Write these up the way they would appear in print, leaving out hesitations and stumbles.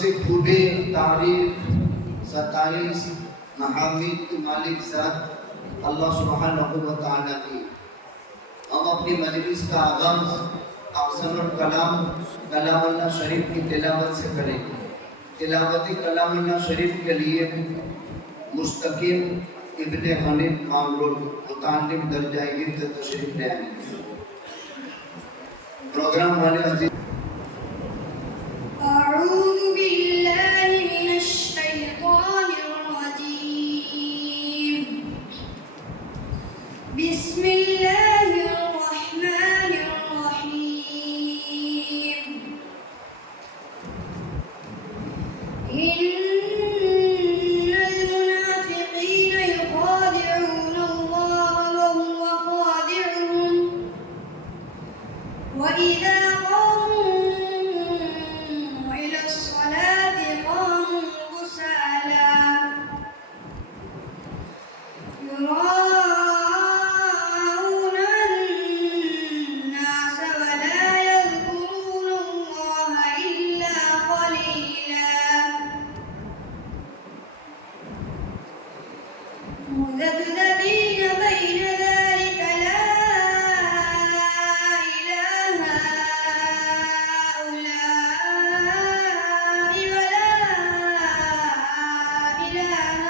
سے خوبے تعریف ستائش محامد کی مالک ذات اللہ سبحانہ و تعالیٰ کی۔ ہم اپنی مجلس کا آغاز احسن الکلام کلام اللہ شریف کی تلاوت سے کریں گے۔ تلاوت کلام اللہ شریف کے لیے مستقیم ابن حنیف معمول متعلق درجہ گرد تشریف لے آئیں گے۔ پروگرام والے عزیز أعوذ بالله من الشيطان الرجيم بسم الله الرحمن الرحيم إن المنافقين يخادعون الله وهو خادعهم وإذا مذبذبين بين ذلك لا إله هؤلاء ولا إله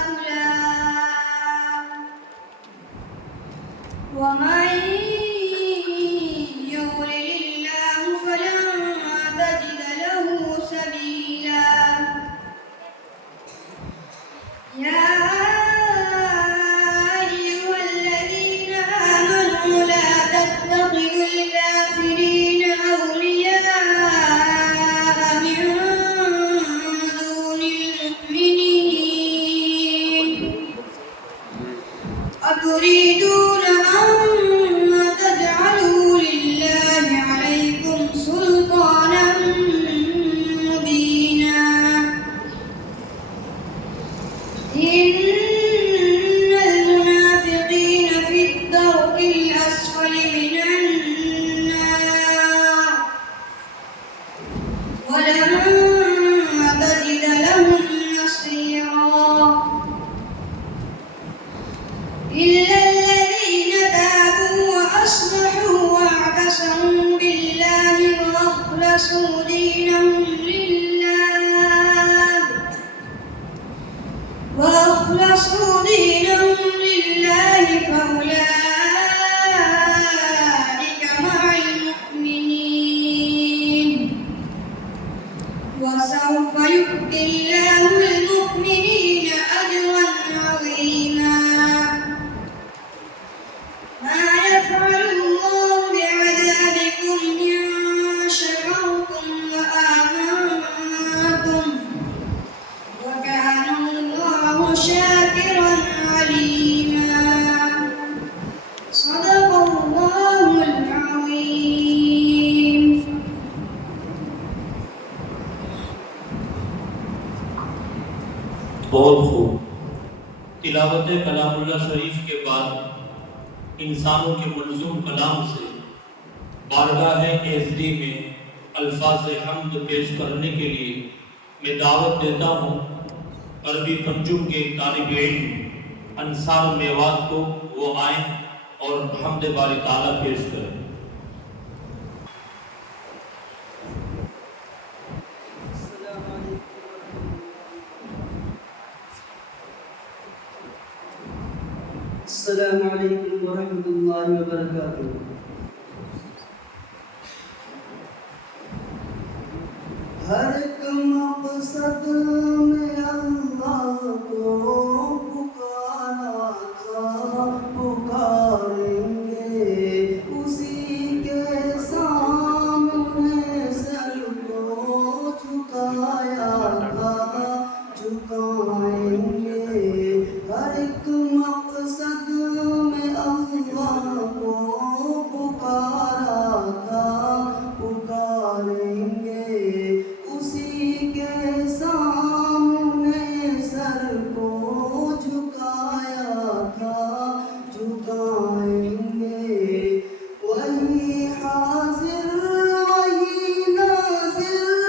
هؤلاء ومن يضلل الله فلن تجد له سبيلا يا أيها الذين آمنوا لا تتخذوا الكافرين أولياء من دون المؤمنين أتريدون أن تجعلوا لله عليكم سلطانا مبينا إن المنافقين في الدرك الأسفل من النار ولن تجد لهم نصيرا إلا الذين تابوا وأصلحوا واعتصموا بالله وأخلصوا دينهم لله فأولئك مع المؤمنين وسوف يؤتي الله المؤمنين أجرا عظيما ما يفعل الله بعذابكم إن شكرتم وآمنتم وكان الله شاكرا عليما صدق الله العظيم بہت خوب۔ تلاوت کلام اللہ شریف کے بعد انسانوں کے منظوم کلام سے بارگاہ ایزدی میں الفاظ حمد پیش کرنے کے لیے میں دعوت دیتا ہوں عربی پنجم کے طالب علم انصار میوات کو، وہ آئیں اور حمد باری تعالیٰ پیش کریں۔ السلام علیکم ورحمۃ اللہ وبرکاتہ۔ ہر ایک مقصد میں اللہ کو پکارا تھا، پکاریں گے اسی کے سامنے سر کو جھکایا تھا، جھکائیں گے۔ ہر ایک مقصد میں اللہ کو پکارا تھا، پکاریں گے اسی کے سامنے سر کو جھکایا تھا، جھکائیں گے۔ وہی حاضر وہی ناظر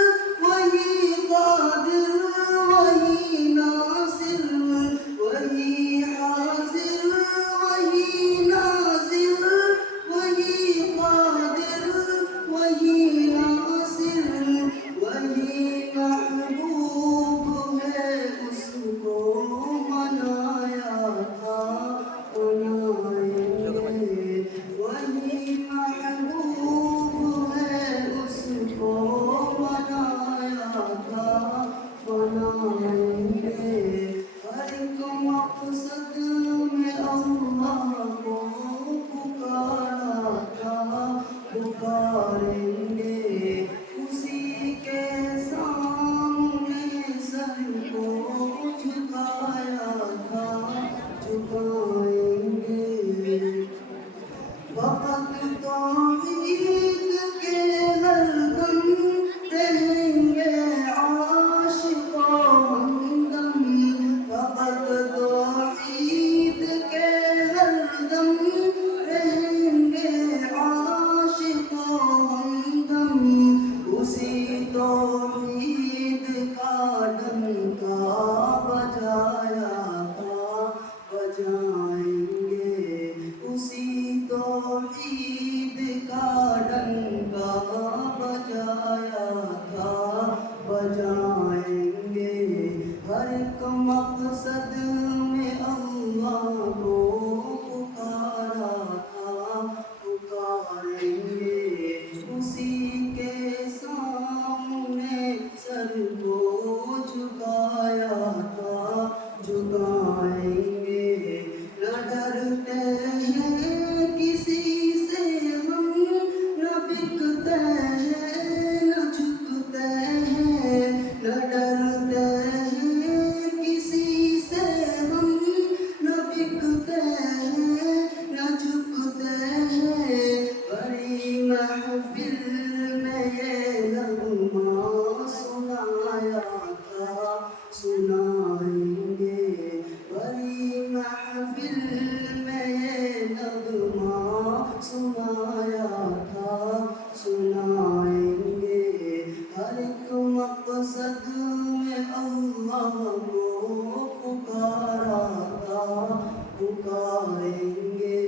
پکاریں گے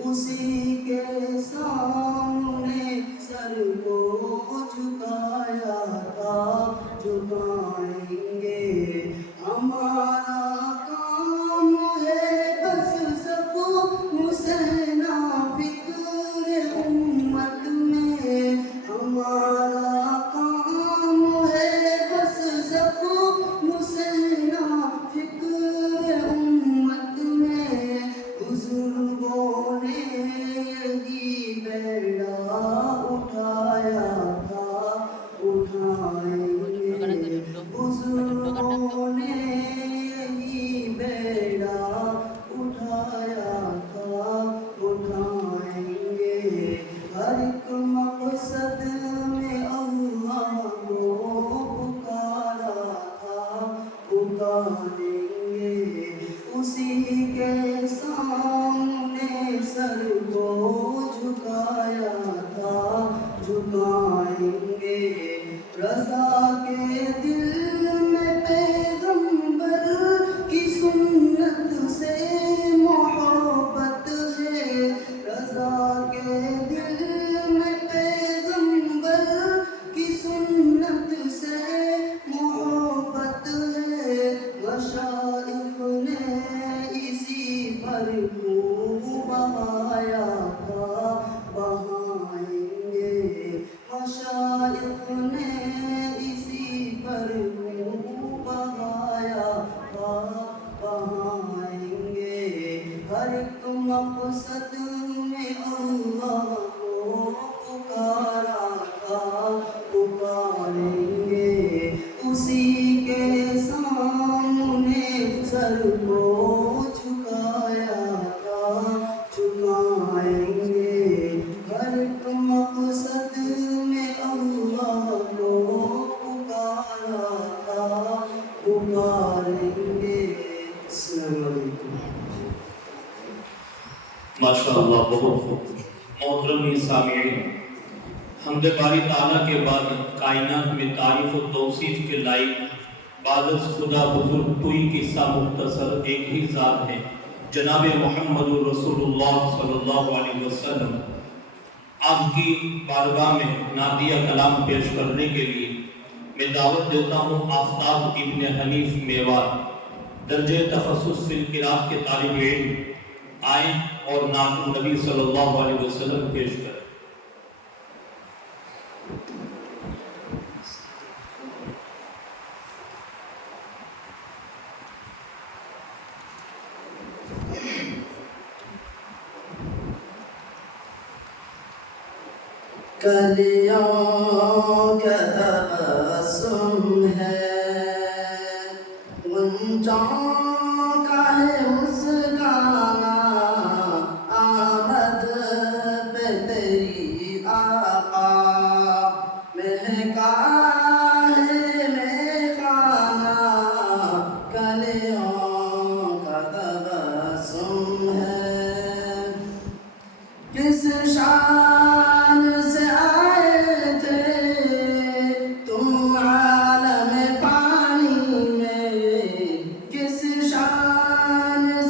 اسی کے سامنے سر کو جھکایا تھا جھکائیں گے ہمارا کام ہے بس سب مسنا فکر امت میں ہمارا کام ہے بس سب مسنا فکر امت میں بزرگوں نے یہی بیڑا اٹھایا تھا اٹھائیں گے بزرگوں نے یہی بیڑا اٹھایا تھا اٹھائیں گے ہر ایک مقصد میں اللہ کو پکارا تھا پکاریں گے اسی کے سامنے سر کو جھکایا تھا جھکائیں گے رضا کے دل میں پیغمبر کی سنت سے محبت ہے رضا کے دل میں پیغمبر کی سنت سے محبت ہے مشائخ نے اسی پر خون بہایا تھا بہائیں گے مشائخ نے اسی پر خون بہایا تھا بہائیں گے ہر ایک مقصد میں اللہ کو پکارا تھا پکاریں گے اسی کے سامنے سر کو جھکایا تھا جھکائیں گے ہر ایک مقصد میں اللہ کو پکارا تھا پکاریں گے السلام علیکم ماشاءاللہ بہت خوب محترم سامعین حمد باری تعالیٰ کے بعد کائنات میں تعریف و توصیف کے لائق بعد از خدا بزرگ کوئی قصہ مختصر ایک ہی ذات ہے جناب محمد رسول اللہ صلی اللہ علیہ وسلم آپ کی بارگاہ میں نادیہ کلام پیش کرنے کے لیے میں دعوت دیتا ہوں آفتاب ابن حنیف میوات درجہ تخصص فی القراءت کے طالب علم آئیں اور نعت النبی صلی اللہ علیہ وسلم پیش کریں کلیوں کا تبسم ہے غنچوں کا ہے مسکرانا آمد پہ تیری آقا مہکا ہے میخانہ کلیوں کا تبسم ہے کس شان سے آئے تھے تم عالم پانی میں کس شان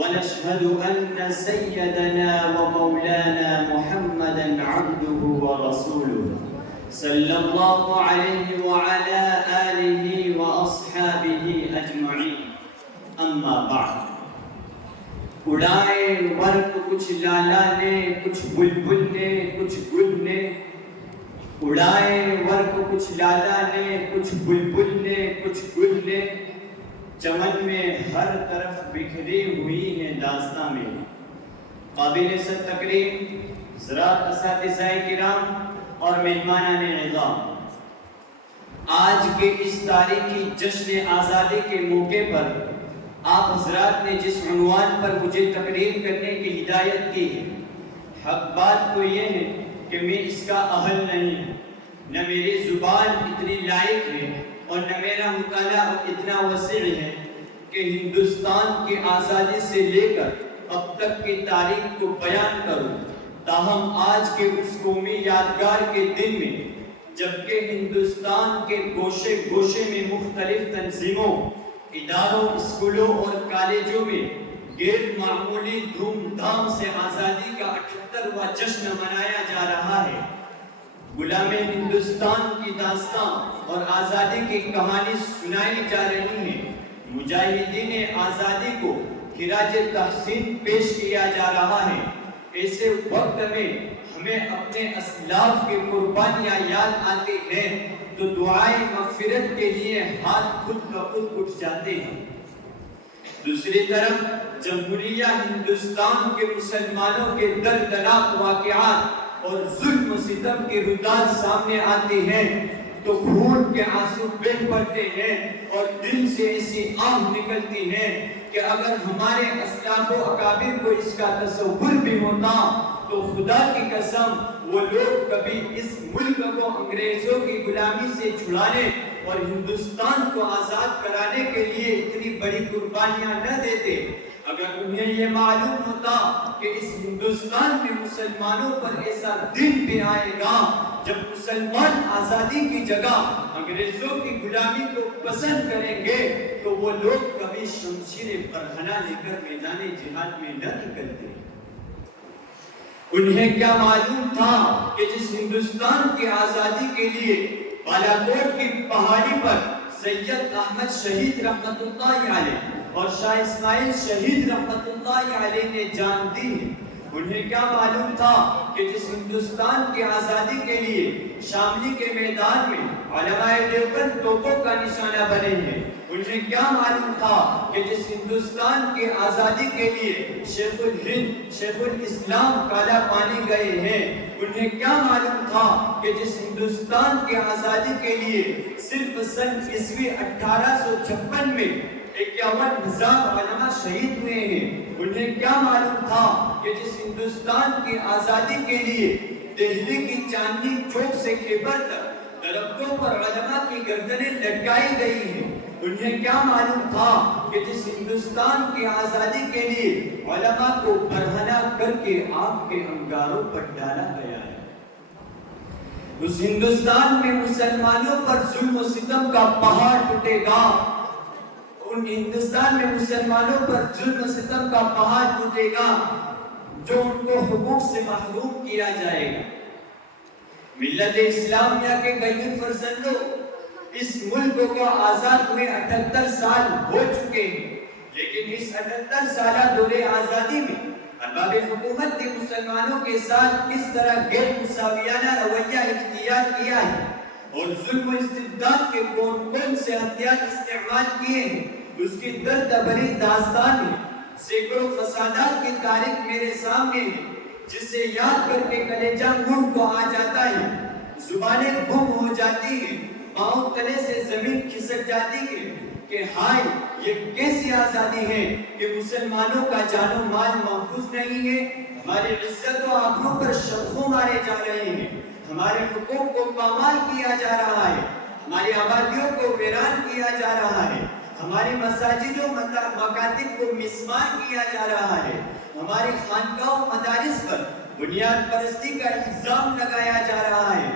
ونشهد أن سيدنا ومولانا محمدا عبده ورسوله صلى الله عليه وعلى آله وأصحابه أجمعين أما بعد اڑائے ورق کچھ لالا نے کچھ بلبل نے کچھ گل نے اڑائے ورق کچھ لالا نے کچھ بلبل نے کچھ گل نے چمن میں ہر طرف بکھری ہوئی ہے داستاں میں قابل صد تکریم حضرات اساتذہ کرام اور مہمانان اعزام، آج کے اس تاریخی جشن آزادی کے موقع پر آپ حضرات نے جس عنوان پر مجھے تقریر کرنے کی ہدایت کی ہے، حق بات تو یہ ہے کہ میں اس کا اہل نہیں، نہ میری زبان اتنی لائق ہے اور نہ میرا مطالعہ اتنا وسیع ہے کہ ہندوستان کی آزادی سے لے کر اب تک کی تاریخ کو بیان کروں۔ تاہم آج کے اس قومی یادگار کے دن میں جبکہ ہندوستان کے گوشے گوشے میں مختلف تنظیموں، اداروں، اسکولوں اور کالجوں میں غیر معمولی دھوم دھام سے آزادی کا 78واں جشن منایا جا رہا ہے، غلام ہندوستان کی داستان اور آزادی کی کہانی سنائی جا رہی ہے، مجاہدین آزادی کو خراج تحسین پیش کیا جا رہا ہے۔ ایسے وقت میں ہمیں اپنے اسلاف کی قربانیاں یاد آتی ہیں تو دعائے مغفرت کے لیے ہاتھ خود بخود اٹھ جاتے ہیں۔ دوسری طرف جمہوریہ ہندوستان کے مسلمانوں کے دردناک واقعات اور ظلم و ستم کی رودات سامنے آتی ہیں تو خون کے آنسو بہہ پڑتے ہیں اور دل سے ایسی آہ نکلتی ہے کہ اگر ہمارے اسلاف و اکابر کو اس کا تصور بھی ہوتا تو خدا کی قسم وہ لوگ کبھی اس ملک کو انگریزوں کی غلامی سے چھڑانے اور ہندوستان کو آزاد کرانے کے لیے اتنی بڑی قربانیاں نہ دیتے۔ اگر انہیں یہ معلوم ہوتا کہ اس ہندوستان میں مسلمانوں پر ایسا دن بھی آئے گا جب مسلمان آزادی کی جگہ انگریزوں کی غلامی کو پسند کریں گے تو وہ لوگ کبھی شمشیر برہنہ لے کر میدان جہاد میں نہ نکلتے۔ انہیں کیا معلوم تھا کہ جس ہندوستان کی آزادی کے لیے بالاکوٹ کی پہاڑی پر سید احمد شہید رحمت اللہ علیہ اور شاہ اسماعیل شہید رحمت اللہ علیہ نے جان دی ہے، انہیں کیا معلوم تھا کہ جس ہندوستان کی آزادی کے لیے شاملی کے میدان میں علماء دیوبند توپوں کا نشانہ بنے ہیں، انہیں کیا معلوم تھا کہ جس ہندوستان کی آزادی کے لیے شیخ الہند شیخ الاسلام کالا پانی گئے ہیں، انہیں کیا معلوم تھا کہ جس ہندوستان کی آزادی کے لیے صرف سن عیسوی 1856 میں 51,000 علماء شہید ہوئے ہیں، انہیں کیا معلوم تھا کہ جس ہندوستان کی آزادی کے لیے دہلی کی چاندنی چوک سے خیبر تک درختوں پر علماء کی گردنیں لٹکائی گئی ہیں، انہیں کیا معلوم تھا کہ جس ہندوستان کی آزادی کے لیے علماء کو برہنہ کر کے آگ کے انگاروں پر ڈالا گیا ہے۔ اس ہندوستان میں مسلمانوں پر ظلم و ستم کا پہاڑ ٹوٹے گا، ان ہندوستان میں مسلمانوں پر ظلم و ستم کا پہاڑ ٹوٹے گا جو ان کو حقوق سے محروم کیا جائے گا۔ ملت اسلامیہ کے غیر فرزندوں، اس ملک کو آزاد ہوئے 78 سال ہو چکے ہیں، لیکن اس 78 سالہ دور آزادی میں ارباب حکومت نے مسلمانوں کے ساتھ کس طرح غیر مساویانہ رویہ اختیار کیا ہے اور ظلم و استبداد کے کون کون سے ہتھیار استعمال کیے ہیں، اس کی درد بھری داستان ہے۔ سینکڑوں فسادات کی تاریخ میرے سامنے ہے، جس سے یاد کر کے کلیجہ منہ کو آ جاتا ہے، زبانیں گم ہو جاتی ہیں، پاؤں تلے سے زمین کھسک جاتی ہے کہ ہائے یہ کیسی آزادی ہے کہ مسلمانوں کا جان و مال محفوظ نہیں ہے، ہماری عزت و آبرو پر شرخوں مارے جا رہے ہیں، ہمارے حقوق کو پامال کیا جا رہا ہے، ہماری آبادیوں کو ویران کیا جا رہا ہے، ہماری مساجد و مکاتب کو مسمار کیا جا رہا ہے، ہماری خانقاہ و مدارس پر بنیاد پرستی کا الزام لگایا جا رہا ہے،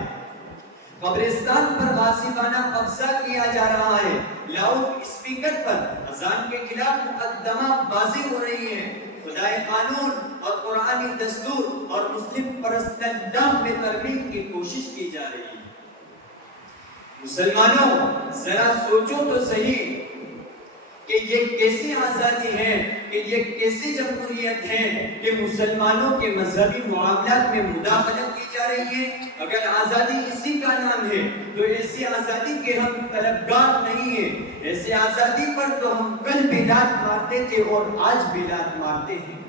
قبرستان پر غاصبانہ قبضہ کیا جا رہا ہے، لاؤڈ اسپیکر پر اذان کے خلاف مقدمہ بازی ہو رہی ہے، خدائے قانون اور قرآنی دستور اور مسلم پرست نظام میں ترمیم کی کوشش کی جا رہی ہے۔ مسلمانوں ذرا سوچو تو صحیح کہ یہ کیسی آزادی ہے، کہ یہ کیسی جمہوریت ہے کہ مسلمانوں کے مذہبی معاملات میں مداخلت کی جا رہی ہے۔ اگر آزادی اسی کا نام ہے تو ایسی آزادی کے ہم طلبگار نہیں ہیں، ایسی آزادی پر تو ہم کل بھی لات مارتے تھے اور آج بھی لات مارتے ہیں۔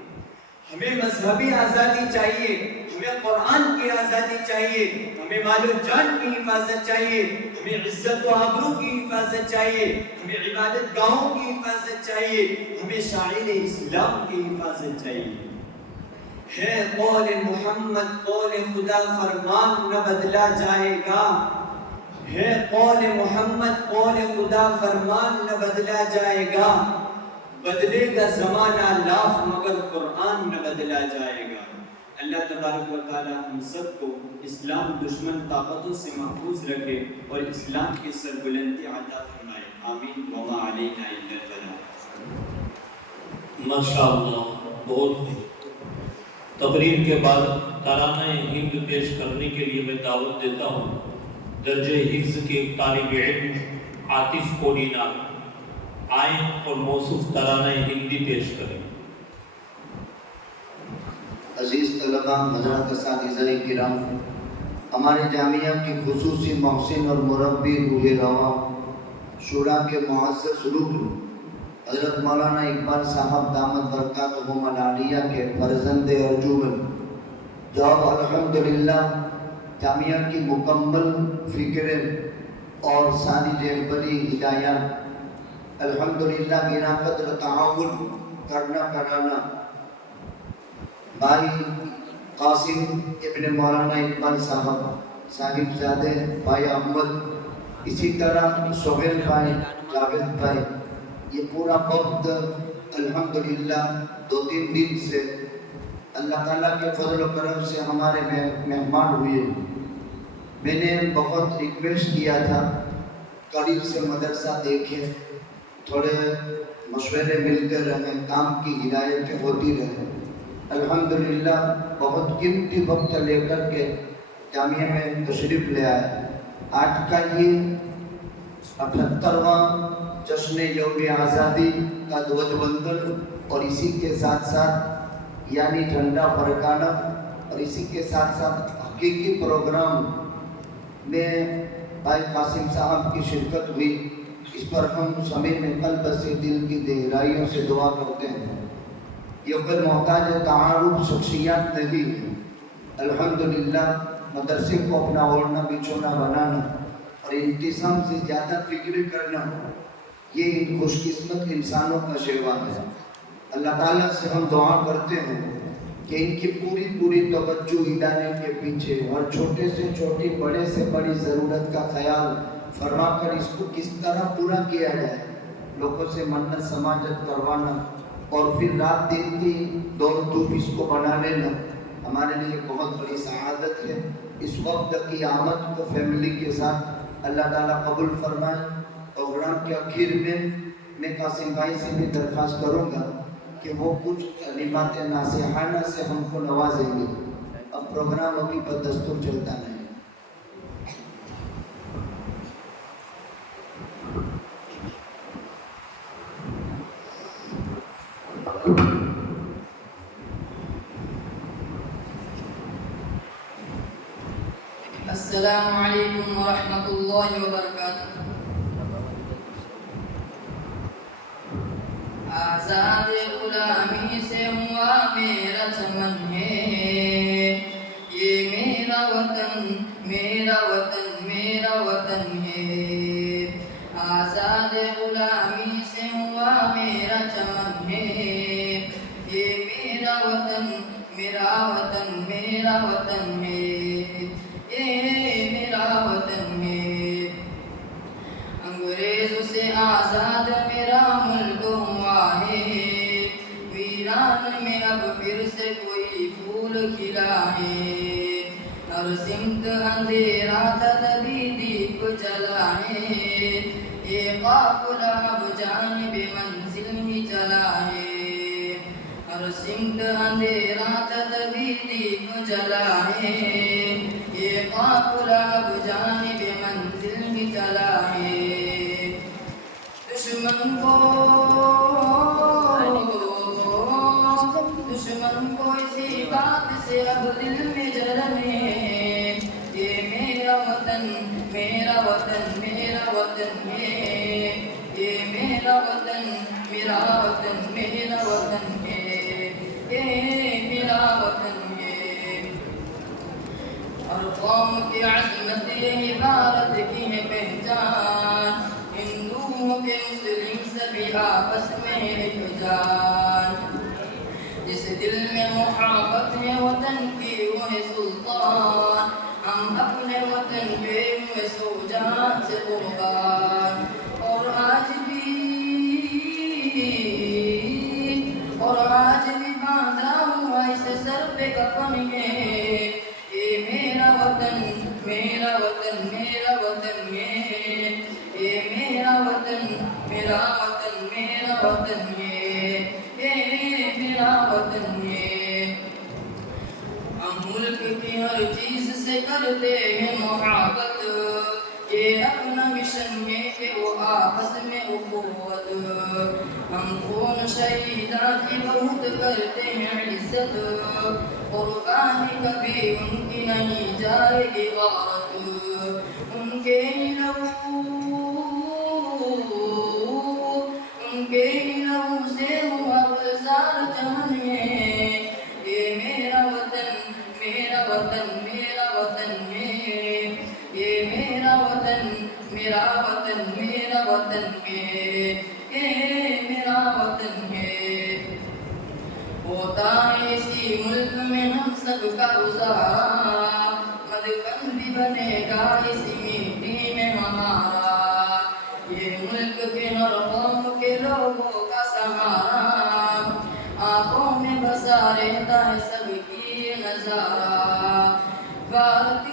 ہمیں مذہبی آزادی چاہیے، ہمیں قرآن کی آزادی چاہیے، ہمیں مال و جان کی حفاظت چاہیے، ہمیں عزت و آبرو کی حفاظت چاہیے، ہمیں عبادت گاہوں کی حفاظت چاہیے، ہمیں شاعر اسلام کی حفاظت چاہیے۔ ہے قول محمد قول خدا فرمان نہ بدلا جائے گا، ہے قول محمد قول خدا فرمان نہ بدلا جائے گا، بدلے گا زمانہ لاکھ مگر قرآن نہ بدلا جائے گا۔ اللہ تبارک و تعالی ہم سب کو اسلام دشمن طاقتوں سے محفوظ رکھے اور اسلام کی سربلندی عطا فرمائے، آمین۔ وما علینا الا البلاغ۔ ماشاءاللہ، بہت تقریر کے بعد ترانہ ہند پیش کرنے کے لیے میں دعوت دیتا ہوں درجہ حفظ کے طالب علم عاطف کوڈینا آئیں اور موصوف ترانہ ہندی پیش کریں۔ عزیز طلباء، حضرات اساتذہ کرام، ہمارے جامعہ کی خصوصی محسن اور مربی روح رواں شورا کے معزز رکن حضرت مولانا اقبال صاحب دامت برکاتہم العالیہ کے فرزند ارجمند جو اب الحمدللہ جامعہ کی مکمل فکریں اور ساری رہبری ہدایات الحمدللہ بنا قدر تعاون کرنا کرانا بھائی قاسم ابن مولانا اقبال صاحب زادے بھائی احمد، اسی طرح سہیل بھائی، جاوید بھائی، یہ پورا وقت الحمدللہ 2-3 دن سے اللہ تعالیٰ کے فضل و کرم سے ہمارے مہمان ہوئے۔ میں نے بہت ریکویسٹ کیا تھا قریب سے مدرسہ دیکھیں، تھوڑے مشورے ملتے رہیں، کام کی ہدایتیں ہوتی رہیں۔ الحمدللہ بہت قیمتی وقت لے کر کے جامعہ میں تشریف لے آئے۔ آج کا یہ 78واں جشن یوم آزادی کا دھوج بندھن اور اسی کے ساتھ ساتھ یعنی جھنڈا فرقانا اور اسی کے ساتھ ساتھ حقیقی پروگرام میں بھائی قاسم صاحب کی شرکت ہوئی، اس پر ہم صمیم قلب سے دل کی گہرائیوں سے دعا کرتے ہیں۔ یہ کوئی محتاج تعارف شخصیات نہیں ہے، الحمدللہ مدرسے کو اپنا اوڑھنا بچھونا بنانا اور انتظام سے زیادہ فکر کرنا یہ ان خوش قسمت انسانوں کا شیوا ہے۔ اللہ تعالیٰ سے ہم دعا کرتے ہیں کہ ان کی پوری توجہ ادارے کے پیچھے اور چھوٹے سے چھوٹی بڑے سے بڑی ضرورت کا خیال فرما کر اس کو کس طرح پورا کیا جائے، لوگوں سے منت سماجت کروانا اور پھر رات دن کی دوڑ دھوپ اس کو بنا لینا ہمارے لیے بہت بڑی سعادت ہے۔ اس وقت کی آمد کو فیملی کے ساتھ اللہ تعالیٰ قبول فرمائے۔ پروگرام کے آخر میں قاسم بھائی سے بھی درخواست کروں گا کہ وہ کچھ کلمات ناصحانہ سے ہم کو نوازیں گے۔ اب پروگرام ابھی پر دستور چلتا نہیں۔ السلام علیکم ورحمۃ اللہ وبرکاتہ۔ آزاد غلامی سے ہوا میرا چمن ہے، یہ میرا وطن میرا وطن میرا وطن ہے۔ آزاد غلامی سے ہوا میرا چمن ہے، یہ میرا وطن میرا وطن میرا وطن ہے، یہ میرا وطن ہے۔ انگریزوں سے آزاد میرا ملک ہوا ہے، ویران میں اب پھر سے کوئی پھول کھلا ہے۔ ہر سمت اندھیرا تھا تبھی دیپ جلا ہے، یہ قافلہ اب جانب منزل ہی چلا ہے۔ ہر سمت اندھیرا تھا تبھی دیپ جلا ہے، یہ قافلہ اب جانب منزل ہی چلا ہے۔ دشمن کو اسی بات سے اب دل میں جلن ہے، یہ میرا وطن میرا وطن میرا وطن ہے، یہ میرا وطن میرا وطن میرا وطن ہے، یہ میرا وطن ہے۔ ہر قوم کی عظمت یہ بھارت کی ہے پہچان، ہندوؤں کے مسلم سبھی آپس میں ایک جان۔ جس دل میں محبت ہے وطن کی وہ ہے سلطان، ہم اپنے وطن پہ ہوئے سو جان سے قربان۔ اور آج بھی باندھا ہوا اس سر پہ کفن ہے، یہ میرا وطن میرا وطن میرا وطن ہے، یہ میرا وطن میرا وطن میرا وطن ہے، یہ میرا وطن ہے۔ ہم ملک کی ہر چیز سے کرتے ہیں محبت، یہ اپنا مشن ہے کہ وہ آپس میں اخوت۔ ہم خون شہیداں کی بہت کرتے ہیں عزت، قربانی کبھی ان کی نہیں جائے گی غارت۔ ان کے لہو سے ہوا گلزار چمن ہے، یہ میرا وطن میرا وطن میرا وطن ہے، یہ میرا وطن میرا وطن میرا وطن ہے، یہ میرا وطن ہے۔ ہوتا ہے اسی ملک میں ہم سب کا گزارا، مدفن بھی بنے گا اسی مٹی میں ہمارا، یہ ملک کے ہر قوم کے لوگوں کا سہارا، آنکھوں میں بسا رہتا ہے سب کی یہ نظارہ۔ بھارت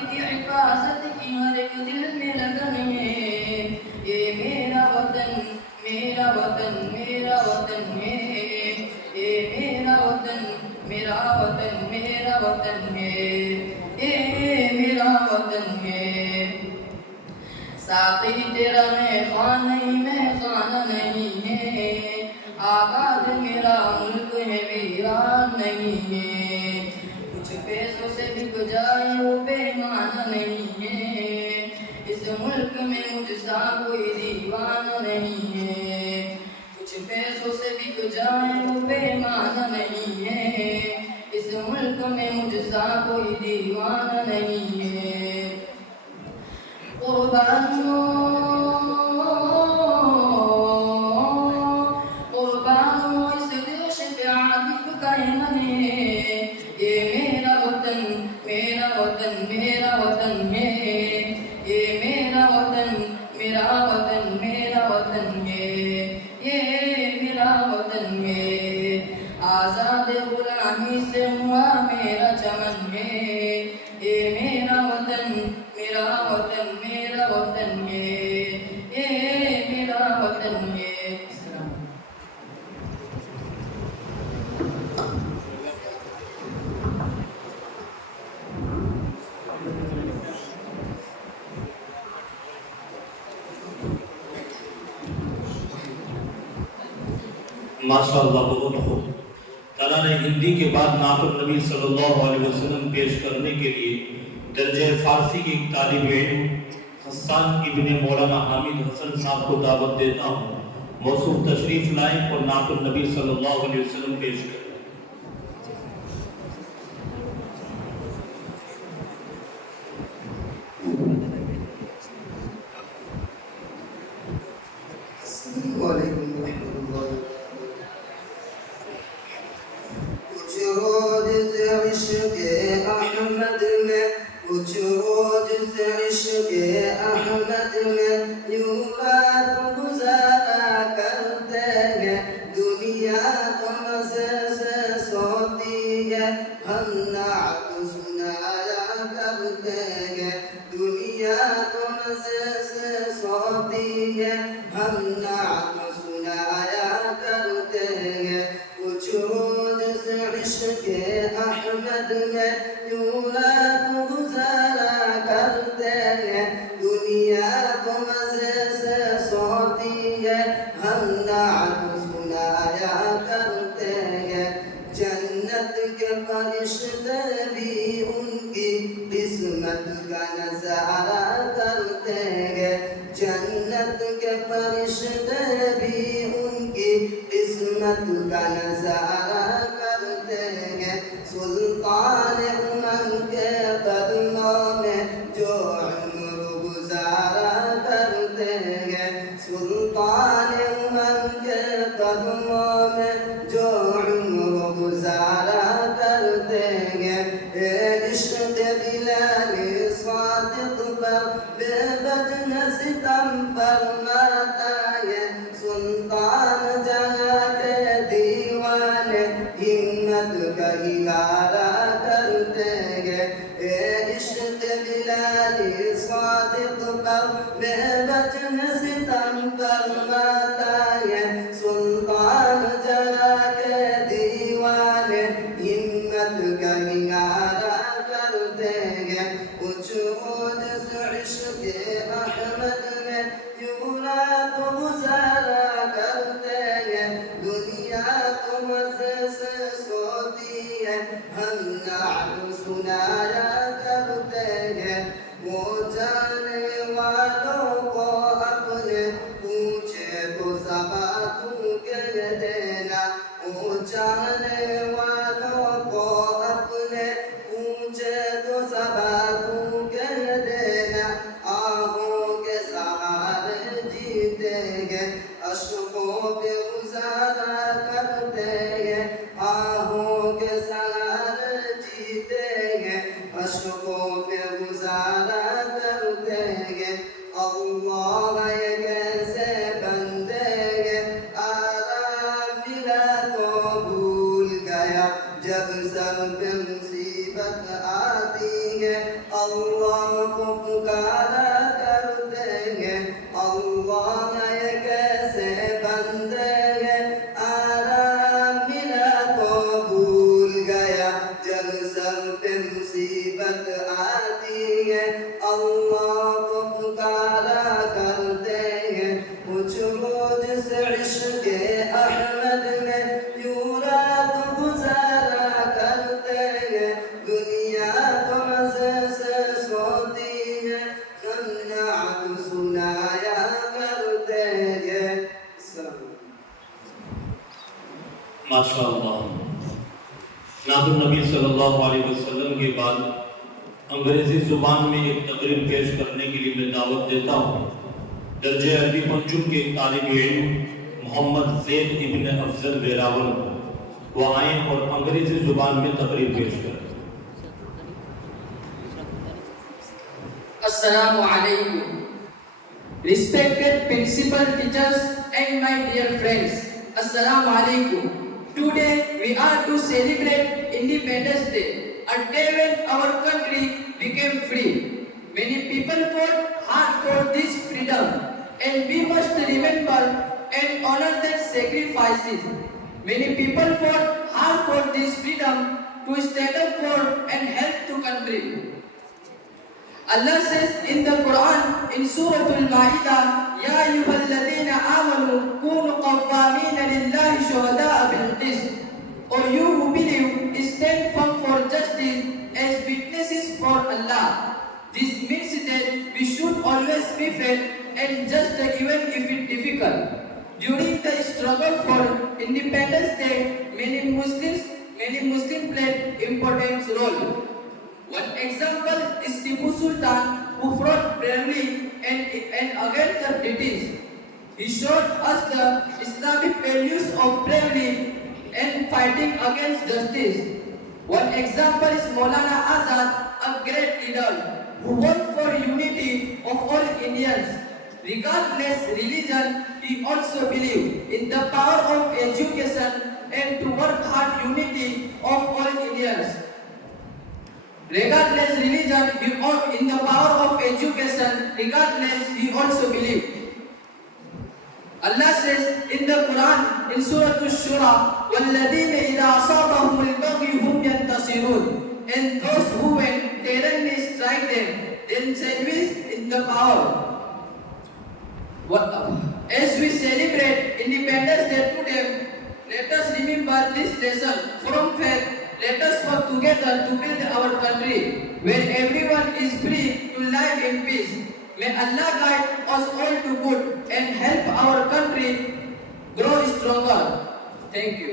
کی حفاظت کی ہر ایک دل میں لگن ہے، یہ میرا وطن میرا وطن میرا وطن ہے، یہ میرا وطن میرا وطن میرا وطن ہے، یہ میرا وطن ہے۔ ساقی تیرا میں خانہ نہیں میں خانہ نہیں ہے، آباد میرا ملک ہے ویران نہیں ہے۔ کچھ پیسوں سے بک جائے وہ پیمانہ نہیں ہے، اس ملک میں مجھ سا کوئی دیوانہ نہیں ہے۔ کچھ پیسوں سے بک جائے وہ پیمانہ نہیں ہے، اس ملک میں مجھ سا کوئی دیوانہ نہیں ہے۔ قربانوں اس دیش پہ عاطف کا ایمن ہے، یہ میرا وطن میرا وطن میرا وطن ہے، یہ میرا وطن میرا وطن میرا وطن ہے، یہ میرا وطن ہے۔ آزاد غلامی سے ہوا میرا چمن ہے، یہ میرا وطن میرا وطن میرا وطن ہے، یہ میرا وطن ہے۔ ماشاء اللہ، بہت خوب۔ لسان ہندی کے بعد نعت النبی صلی اللہ علیہ وسلم پیش کرنے کے لیے درجہ فارسی کے ایک طالب علم حسان ابن مولانا حامد حسن صاحب کو دعوت دیتا ہوں، موصوف تشریف لائیں اور نعت النبی صلی اللہ علیہ وسلم پیش کریں۔ السلام علیکم ورحمۃ اللہ وبرکاتہ۔ کچھ روز سے عشق احمد میں، کچھ روز سے عشق احمد میں یوں رات گزارا کرتے ہیں، دنیا تو مزے سے سوتی ہے، ہم نعت سنایا کرتے ہیں، دنیا تو مزے سے سوتی ہے، ہم نعت سنایا کرتے ہیں۔ کچھ روز سے عشق احمد میں یوں رات گزارا کرتے ہیں، دنیا تو مزے سے سوتی ہے، ہم نعت سنایا کرتے ہیں۔ جنت کے فرشتے بھی ان کی قسمت کا نظارہ کرتے ہیں، جنت کے فرشتے بھی ان کی قسمت کا نظارہ کرتے ہیں۔ سلطان امم کے قدموں میں جو عمر گزارا کرتے ہیں، سلطان امم کے قدموں میں جو عمر گزارا کرتے ہیں۔ اے عشق بلال صادق پر بے وجہ ستم فرماتا ہے، سلطان جہاں کے دیوانے ہمت کا اظہار کرتے ہیں۔ اے عشق بلال صادق پر بے وجہ ستم فرماتا ہے، سلطان جہاں کے دیوانے ہمت کا اظہار کرتے ہیں۔ کچھ روز سے عشق احمد میں یوں رات گزارا کرتے ہیں، دنیا تو مزے سے سوتی ہے، ہم نعت سنایا کرتے ہیں۔ وہ جانے والوں کو اپنے پوچھے تو سبا تو کہہ دینا، وہ جانے والوں کو اپنے پوچھے تو سبا تو کہہ دینا، آہوں کے سہارے جیتے ہیں، اشکوں پہ گزارا کرتے ہیں، آہوں کے سہارے جیتے ہیں، اشکوں پہ گزارا کرتے ہیں۔ اللہ یہ کیسے بندے ہیں، آرام ملا تو بھول گیا، جب سر پہ مصیبت آتی ہے، اللہ کو پکارا کرتے ہیں۔ اللہ یہ کیسے بندے ہیں، آرام ملا تو بھول گیا، جب سر پہ مصیبت آتی ہے، اللہ کو پکارا کرتے ہیں۔ کچھ روز سے عشق احمد میں یوں رات گزارا کرتے ہیں، دنیا تو مزے سے سوتی ہے، ہم نعت سنایا کرتے ہیں۔ ماشاء اللہ۔ نعت النبی صلی اللہ علیہ وسلم کے بعد انگریزی زبان میں ایک تقریر پیش کرنے کے لیے میں دعوت دیتا ہوں درجہ عربی پنجم کے ایک طالب علم محمد زید ابن افضل ویراول، وہ آئیں اور انگریزی زبان میں تقریر پیش کریں۔ السلام علیکم. Respected principal teachers and my dear friends, Assalamu alaikum. Today we are to celebrate Independence Day, a day when our country became free. Many people fought hard for this freedom, and we must remember and honor their sacrifices. Many people fought hard for this freedom to stand up for and help the country. Allah says in the Quran in Surah Al-Ma'idah, Ya ayyuhalladhina amanu kunu qawwamina lillahi shuhada'a bil qist. Or you who stand firm for justice as witnesses for Allah. This means that we should always be fair and just even if it's difficult. During the struggle for Independence Day, many Muslims played important role. One example is Tipu Sultan, who fought bravely and against the British. He showed us the Islamic values of bravery and fighting against justice. One example is Maulana Azad, a great leader who worked for unity of all Indians. Regardless religion, he also believed in the power of education and to work hard unity of all Indians. Regardless religion, he in the power of education, regardless he also believed. Allah says in the Quran in Surah Ash-Shura, وَالَّذِينَ إِذَا أَصَابَهُمُ الْبَغْيُ هُمْ يَنْتَصِرُونَ, and those who when tyranny strike them, then service in the power. As we celebrate Independence Day today, let us remember this lesson from faith. Let us work together to build our country, where everyone is free to live in peace. May Allah guide us all to good and help our country grow stronger. Thank you.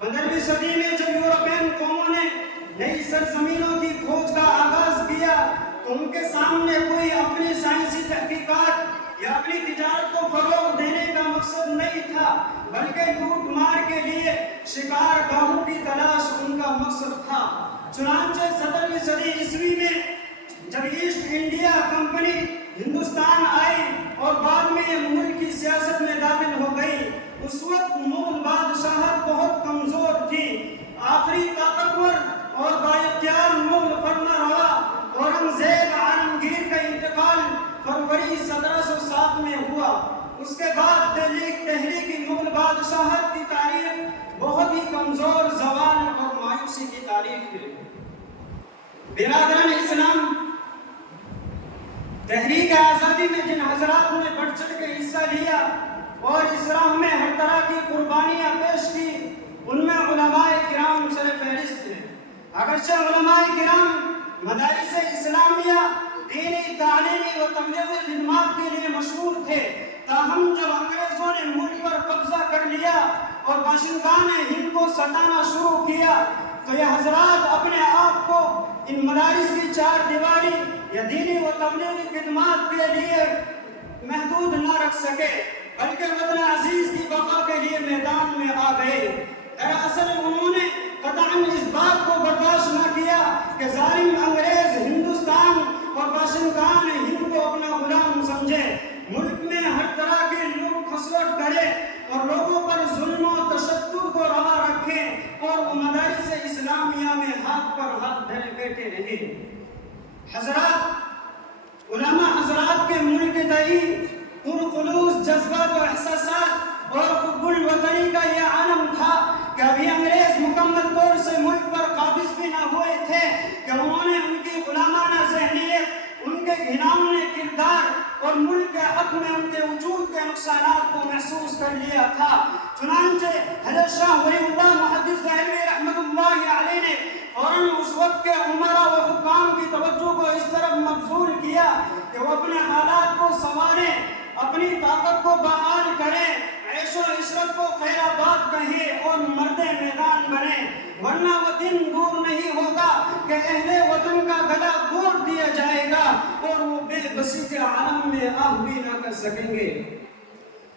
15ویں صدی میں جب European قوموں نے نئی سرزمینوں کی کھوج کا آغاز کیا تو ان کے سامنے کوئی اپنی سائنسی تحقیقات یا اپنی تجارت کو فروغ دینے کا مقصد نہیں تھا، بلکہ لوٹ مار کے لیے شکار گاہوں کی تلاش ان کا مقصد تھا۔ چنانچہ 17ویں صدی عیسوی میں جب ایسٹ انڈیا کمپنی ہندوستان آئی اور بعد میں یہ ملک کی سیاست میں داخل ہو گئی، اس وقت مغل بادشاہت بہت کمزور تھی۔ آخری طاقتور اور بااختیار مغل فرما روا اورنگزیب عالمگیر کا انتقال فروری 1707 میں ہوا۔ اس کے بعد دہلی تحریکی مغل بادشاہت کی تاریخ بہت ہی کمزور، زوال اور مایوسی کی تاریخ ہے۔ برادران اسلام، تحریک آزادی میں جن حضرات نے بڑھ چڑھ کے حصہ لیا اور اس راہ میں ہر طرح کی قربانیاں پیش کی، ان میں علماء کرام سر فہرست ہیں۔ اگرچہ علماء کرام مدارس اسلامیہ، دینی تعلیمی و تبلیغی خدمات کے لیے مشہور تھے، تاہم جب انگریزوں نے ملک پر قبضہ کر لیا اور باشندگان ہند کو ستانا شروع کیا تو یہ حضرات اپنے آپ کو ان مدارس کی چار دیواری یا دینی و تبلیغی خدمات کے لیے محدود نہ رکھ سکے، بلکہ وطن عزیز کی بقا کے لیے میدان میں آ گئے۔ دراصل انہوں نے قطعاً اس بات کو برداشت نہ کیا کہ ظالم انگریز ہندوستان اور باشندگان ہند کو اپنا غلام سمجھے، ملک میں ہر طرح کی لوٹ کھسوٹ کرے اور لوگوں پر ظلم و تشدد کو روا رکھے اور وہ مدارس اسلامیہ میں ہاتھ پر ہاتھ دھرے بیٹھے رہے۔ حضرات، علماء حضرات کے ملک تئی پرخلوص جذبات و احساسات اور حب الوطنی کا یہ عالم تھا کہ ابھی انگریز مکمل طور سے ملک پر قابض بھی نہ ہوئے تھے کہ انہوں نے ان کی غلامانہ ذہنیت، ان کے گھناؤنے کردار اور ملک کے حق میں ان کے وجود کے نقصانات کو محسوس کر لیا تھا۔ چنانچہ حضرت شاہ ولی اللہ محدث دہلوی رحمۃ اللہ علیہ نے فوراً اس وقت کے عمرا و حکام کی توجہ کو اس طرف مبذول کیا کہ وہ اپنے حالات کو سنواریں، اپنی طاقت کو بحال کریں، عیش و عشرت کو خیر آباد کہیں اور مرد میدان بنیں، ورنہ وہ دن دور نہیں ہوگا کہ اہل وطن کا گلا گھونٹ دیا جائے گا اور وہ بے بسی کے عالم میں آہ بھی نہ کر سکیں گے۔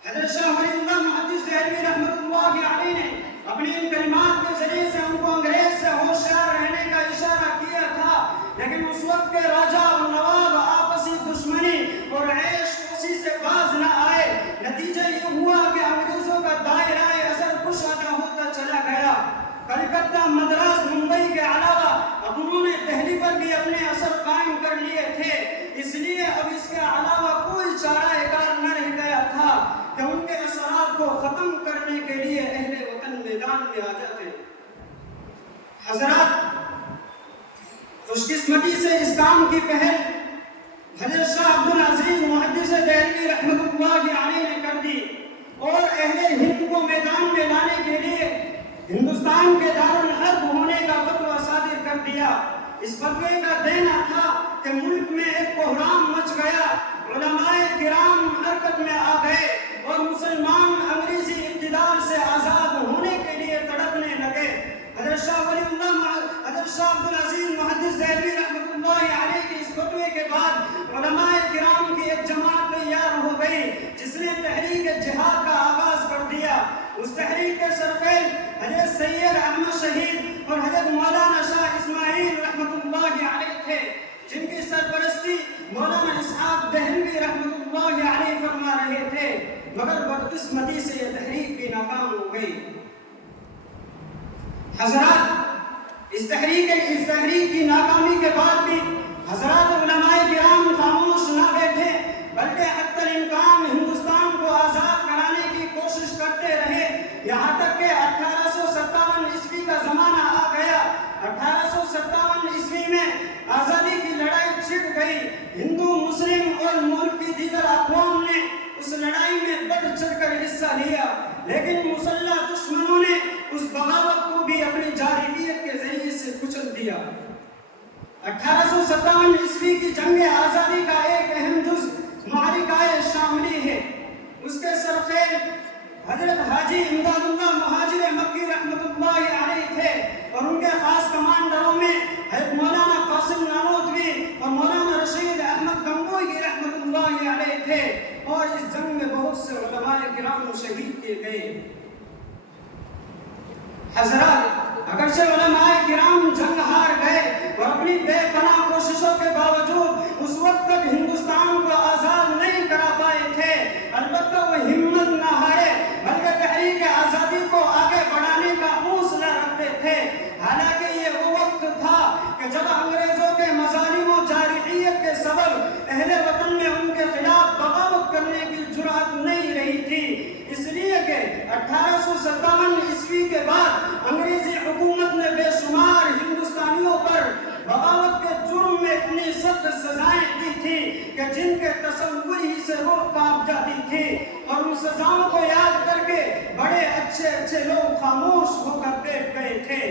حضرت شاہ ولی اللہ محدث دہلوی رحمۃ اللہ علیہ نے اپنی ان کلمات کے ذریعے سے ہم کو انگریز سے ہوشیار رہنے کا اشارہ کیا تھا، لیکن اس وقت کے راجا اور نواب آپسی دشمنی اور عیش اسی سے باز نہ آئے۔ نتیجہ یہ ہوا کہ انگریزوں کا دائرہ اثر کشادہ ہوتا چلا گیا۔ کلکتہ، مدراس، ممبئی کے علاوہ اب انہوں نے دہلی پر بھی اپنے اثر قائم کر لیے تھے، اس لیے اب اس کے علاوہ کوئی چارہ کار نہ رہ گیا تھا کہ ان کے اثرات کو ختم کرنے کے لیے اہل وطن میدان میں آ جاتے۔ حضرات، خوش قسمتی سے اس کام کی پہل حضرت شاہ عبدالعزیز محدث دہلوی رحمۃ اللہ علیہ نے کر دی اور اہل ہند کو میدان میں لانے کے لیے ہندوستان کے دارالحرب ہونے کا فتویٰ صادر کر دیا۔ اس فتوے کا دینا تھا کہ ملک میں ایک بحران مچ گیا، علماء کرام حرکت میں آ گئے اور مسلمان انگریزی اقتدار سے آزاد ہونے کے لیے تڑپنے لگے۔ حضرت شاہ ولی اللہ، حضرت شاہ عبدالعزیز محدث دہلوی رحمۃ اللہ علیہ کے اس فتوے کے بعد علماء کرام کی ایک جماعت تیار ہو گئی جس نے تحریک جہاد کا آغاز کر دیا۔ اس تحریک کے سرخیل حضرت سید احمد شہید اور حضرت مولانا شاہ اسماعیل رحمۃ اللہ علیہ تھے، جن کی سرپرستی مولانا اسحاق دہلوی رحمۃ اللہ علیہ فرما رہے تھے، مگر بدقسمتی سے یہ تحریک بھی ناکام ہو گئی۔ حضرات، اس تحریک کی ناکامی کے بعد بھی حضرات علماء کرام خاموش نہ بیٹھے، بلکہ حتی الامکان ہندوستان کو آزاد کرانے کی کوشش کرتے رہے، یہاں تک کہ 1857 عیسوی کا زمانہ آ گیا۔ 1857 عیسوی میں آزادی کی لڑائی چھڑ گئی۔ ہندو، مسلم اور ملک کی دیگر اقوام نے اس لڑائی میں بڑھ چڑھ کر حصہ لیا، لیکن مسلح دشمنوں نے اس بغاوت کو بھی اپنی جارحیت کے ذریعے سے کچل دیا۔ 1857 عیسوی کی جنگ آزادی کا ایک اہم جز معرکہ شاملی ہے۔ اس کے سرخیل حضرت حاجی امداد اللہ مہاجر مکی رحمۃ اللہ اور ان کے خاص کمانڈروں میں حضرت مولانا قاسم نانوتوی اور مولانا رشید احمد گنگوئی رحمۃ اللہ علیہ تھے، اور اس جنگ میں بہت سے علماء کرام شہید کیے گئے۔ حضرات، اگرچہ علماء کرام جنگ ہار گئے اور اپنی بے پناہ کوششوں کے باوجود اس وقت تک ہندوستان کو آزاد نہیں کرا پائے تھے، البتہ وہ ہمت نہ ہارے بلکہ تحریک آزادی کو آگے بڑھانے کا حوصلہ رکھتے تھے۔ حالانکہ یہ وہ وقت تھا کہ جب انگریزوں کے مظالم و جارحیت کے سبب اہل وطن میں ان کے خلاف بغاوت کرنے کی جرأت نہیں رہی تھی، اس لیے کہ 1857 عیسوی کے بعد انگریزی حکومت نے بے شمار ہندوستانیوں پر بغاوت کے جرم میں اتنی سخت سزائیں دی تھی کہ جن کے تصور ہی سے روح کانپ جاتی تھی، اور ان سزاؤں کو یاد کر کے بڑے اچھے لوگ خاموش ہو کر بیٹھ گئے تھے۔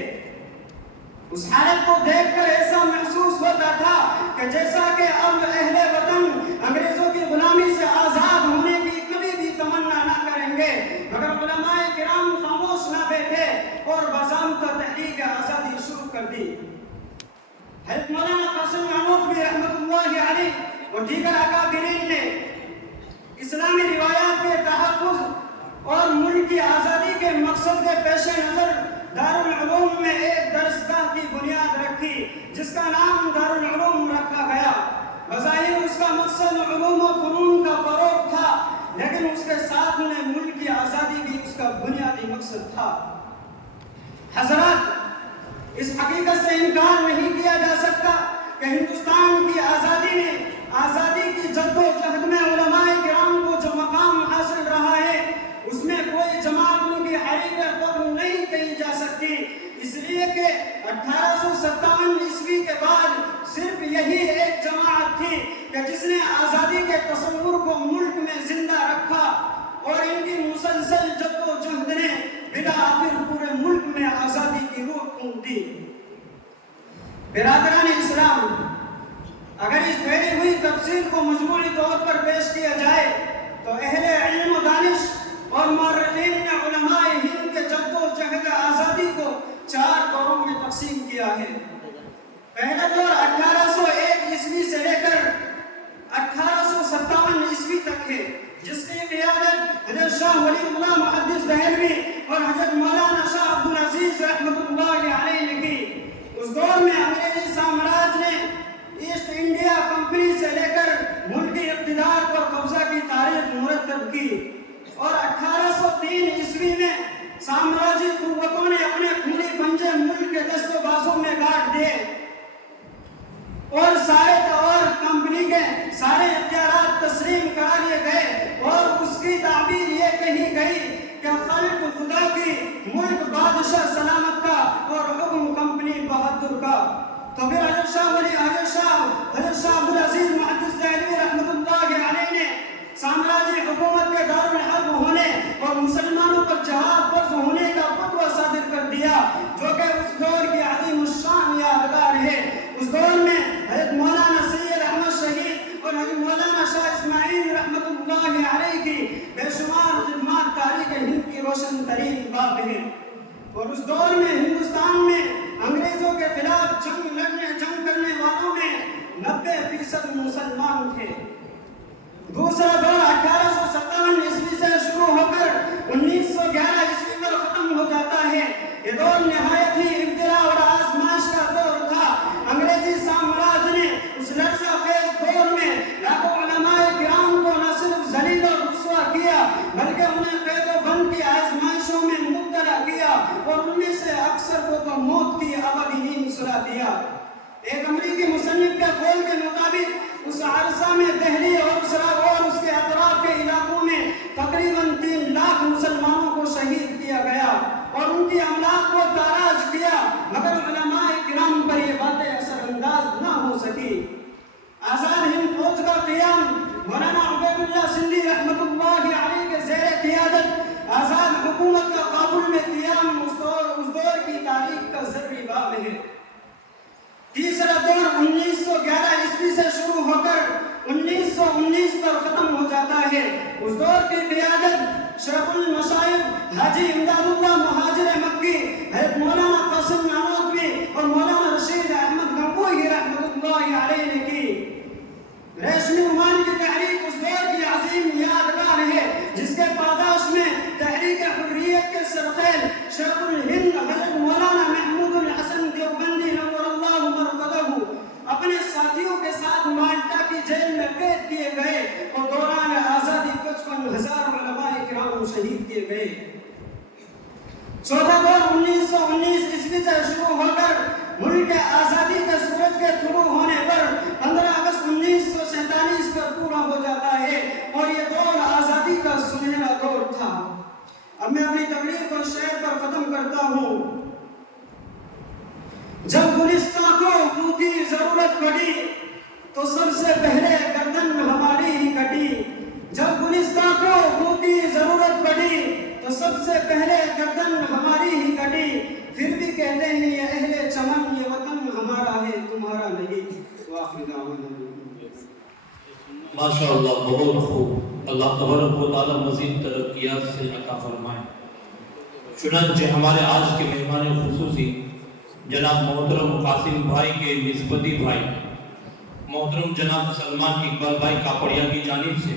اس حالت کو دیکھ کر ایسا محسوس ہوتا تھا کہ جیسا کہ اب اہل وطن انگریزوں کی غلامی سے آزاد ہونے کی کبھی بھی تمنا نہ کریں گے، مگر علماء کرام خاموش نہ بیٹھے اور باضابطہ تحریک آزادی شروع کر دی۔ حضرت مولانا قاسم نانوتوی رحمۃ اللہ علیہ اور دیگر اکابرین نے اسلامی روایات کے تحفظ اور ملک کی آزادی کے مقصد کے پیش نظر دارالعلوم میں ایک درسگاہ کی بنیاد رکھی، جس کا نام دارالعلوم رکھا گیا۔ بظاہر اس کا مقصد علوم و فنون کا فروغ تھا، لیکن اس کے ساتھ میں ملک کی آزادی بھی اس کا بنیادی مقصد تھا۔ حضرات، اس حقیقت سے انکار نہیں کیا جا سکتا کہ ہندوستان کی آزادی میں، آزادی کی جد و جہد میں علماء کرام کو جو مقام حاصل رہا ہے، اس میں کوئی جماعت ان کی حریف قبل نہیں کہی جا سکتی، اس لیے کہ 1857 عیسوی کے بعد صرف یہی ایک جماعت تھی کہ جس نے آزادی کے تصور کو ملک میں زندہ رکھا، اور ان کی مسلسل جد و جہد نے بالآخر پورے ملک میں آزادی کی روح پھونک دی۔ برادران اسلام، اگر اس پھیلی ہوئی تفسیر کو مجموعی طور پر پیش کیا جائے تو اہل علم و دانش اور مورخین نے علماء ہند کے جد و جہد آزادی کو 4 دوروں میں تقسیم کیا ہے۔ پہلا دور 1801 عیسوی سے لے کر 1857 عیسوی تک ہے، جس کی قیادت حضرت شاہ ولی اللہ محدث دہلوی اور حضرت مولانا شاہ عبدالعزیز رحمۃ اللہ علیہ نے کی۔ اس دور میں انگریزی سامراج نے ایسٹ انڈیا کمپنی سے لے کر ملکی اقتدار پر قبضہ کی تاریخ مرتب کی، اور 1803 عیسوی میں سامراجی قوتوں نے اپنے کھلی پنجے ملک کے دست و بازوں میں گاڑ دیے، اور کمپنی کے سارے اختیارات تسلیم کرا لیے گئے، اور اس کی تعبیر یہ کہی گئی کہ خلق خدا کی، ملک بادشاہ سلامت کا، اور حکم کمپنی بہادر کا۔ تو پھر حضرت شاہ عبدالعزیز محدث دہلوی رحمۃ اللہ علیہ نے سامراجی حکومت کے دارالحرب ہونے اور مسلمانوں پر جہاد فرض ہونے کا فتویٰ صادر کر دیا، جو کہ اس دور کی عظیم الشان یادگار ہے۔ اس دور میں حضرت مولانا سید احمد شہید اور حضرت مولانا شاہ اسماعیل رحمۃ اللہ علیہ کی بے شمار خدمات تاریخ ہند کی روشن ترین باب ہیں، اور اس دور میں ہندوستان میں انگریزوں کے خلاف جنگ کرنے والوں میں 90% مسلمان تھے۔ دوسرا دور 1857 عیسوی سے شروع ہو کر 1911 عیسوی پر ختم ہو جاتا ہے۔ یہ دور نہایت ہی ابتلا اور آزمائش کا دور تھا۔ انگریزی سامراج نے اس لرزہ خیز دور میں لاکھوں علماء کرام کو نہ صرف ذلیل اور رسوا کیا، بلکہ انہیں قید و بند کی آزمائشوں میں مبتلا کیا، اور ان میں سے اکثر کو تو موت کی ابدی نیند سلا دیا۔ ایک امریکی مصنف کے قول کے مطابق اس عرصہ میں دہلی اور اس کے اطراف کے علاقوں میں تقریباً 3 لاکھ مسلمانوں کو شہید کیا گیا، اور ان کی املاک کو تارا اب میں اپنی تقریر کو شعر پر ختم کرتا ہوں. جب گلستان کو خون کی ضرورت پڑی تو سب سے پہلے گردن ہماری ہی کٹی. جب گلستان کو خون کی ضرورت پڑی تو سب سے پہلے گردن ہماری ہی کٹی. پھر بھی کہتے ہیں یہ اہل چمن یہ وطن ہمارا ہے تمہارا نہیں. وآخر دعوانا ماشاء اللہ، بہت خوب. اللہ تبارک و تعالی مزید ترقیات سے عطا فرمائے. چنانچہ ہمارے آج کے مہمان خصوصی جناب محترم قاسم بھائی کے نسبتی بھائی محترم جناب سلمان اقبال بھائی کاپڑیا کی جانب سے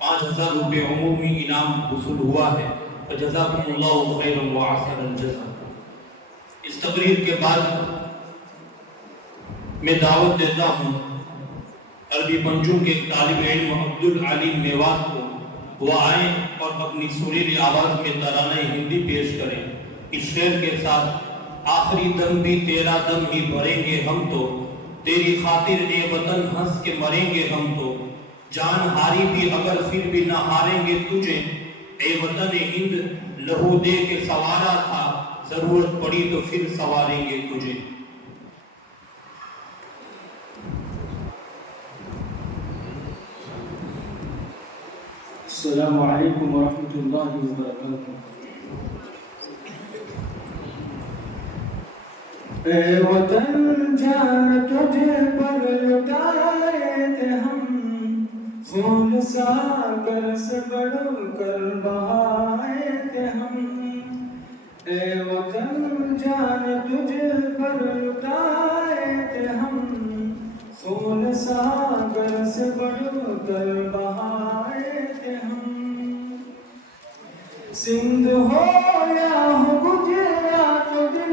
5000 روپے عمومی انعام وصول ہوا ہے. فجزاکم اللہ خیر و احسن الجزاء. اس تقریر کے بعد میں دعوت دیتا ہوں عربی پنجوں کے طالب علم عبدالعلیم میوات کو. وہ آئیں اور اپنی سریلی آواز میں ترانہ ہندی پیش کریں. اس شعر کے ساتھ: آخری دم بھی تیرا دم ہی بھریں گے ہم تو، تیری خاطر اے وطن ہنس کے مریں گے ہم تو. جان ہاری بھی اگر پھر بھی نہ ہاریں گے تجھے، اے وطن ہند لہو دے کے سوارا تھا، ضرورت پڑی تو پھر سواریں گے تجھے. السلام علیکم ورحمۃ اللہ وبرکاتہ. اے وطن جان تجھے پر لٹائے تھے ہم، خون ساگر سے بڑھ کر بہائے تھے ہم. اے وطن جان تجھے پر لٹائے تھے ہم، خون ساگر سے بڑھ کر بہائے تھے ہم. سندھ ہو یا ہو گجرات دل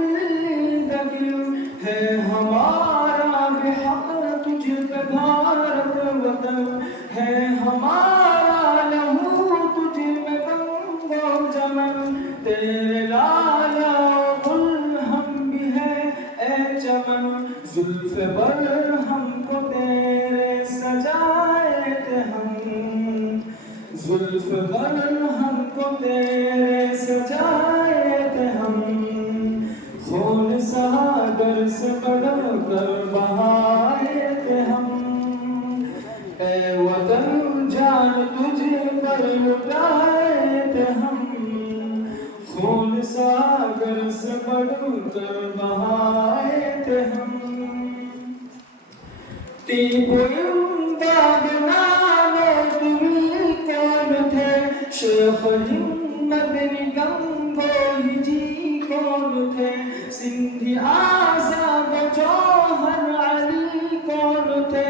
دگل ہے ہمارا بحق تجھ پہ بھارت وطن ہے ہمارا لہو تجھ میں گنگ و جمن. تیرے لالا گل ہم بھی ہے اے چمن، زلف بر ہم کو تیرے سجائے تھے ہم، زلف بر ہم کو تیرے سجائے تھے ہم. خون ساگر سے بڑھ کر بہائے تھے ہم. اے وطن جان تجھے پر لٹائے تھے ہم، خون ساگر سے بڑھ کر بہائے تھے ہم. ٹیپو امداد نامے تمہیں کون تھے، شیخ ہمت نگمبوئی جی کون تھے، سندھی آزاد جوہر علی کون تھے،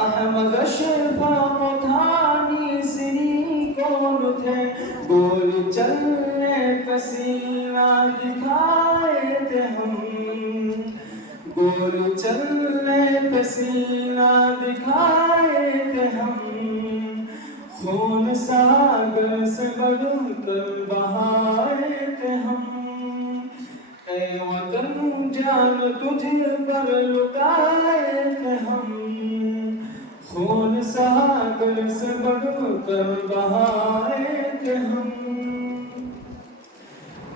احمد اشفاق تھانی سری کون تھے. گول چلنے پہ سینہ دکھائے تھے ہم، گول چلنے پہ سینہ دکھائے تھے ہم. خون ساگر سے بڑھ کر بہائے تھے ہم. اے وطن جان تجھے پر لٹائے تھے ہم، خون ساگر سے بڑھ کر بہائے تھے ہم.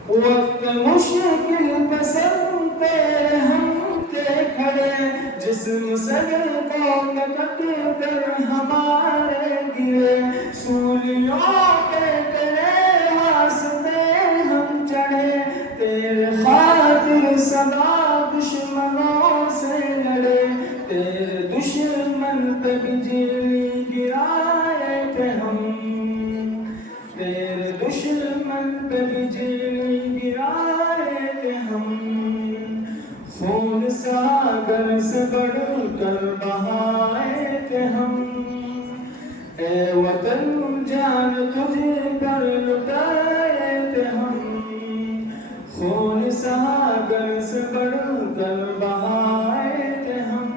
وقت مشکل پہ سر پہ ہم تھے کھڑے، جسم سر کو کٹ کر ہمارے گرے. سولیوں پہ تیرے واسطے ہم چڑھے، تیرے خاطر سدا دشمنوں سے لڑے. تیرے دشمن پہ بجلی گرائے تھے ہم، تیرے دشمن پہ بجلی گرائے تھے ہم. خون ساگر سے بڑھ کر بہائے تھے ہم. اے وطن جان تجھے پر لٹائے تھے ہم، خون ساگر سے بڑھ کر بہائے تھے ہم.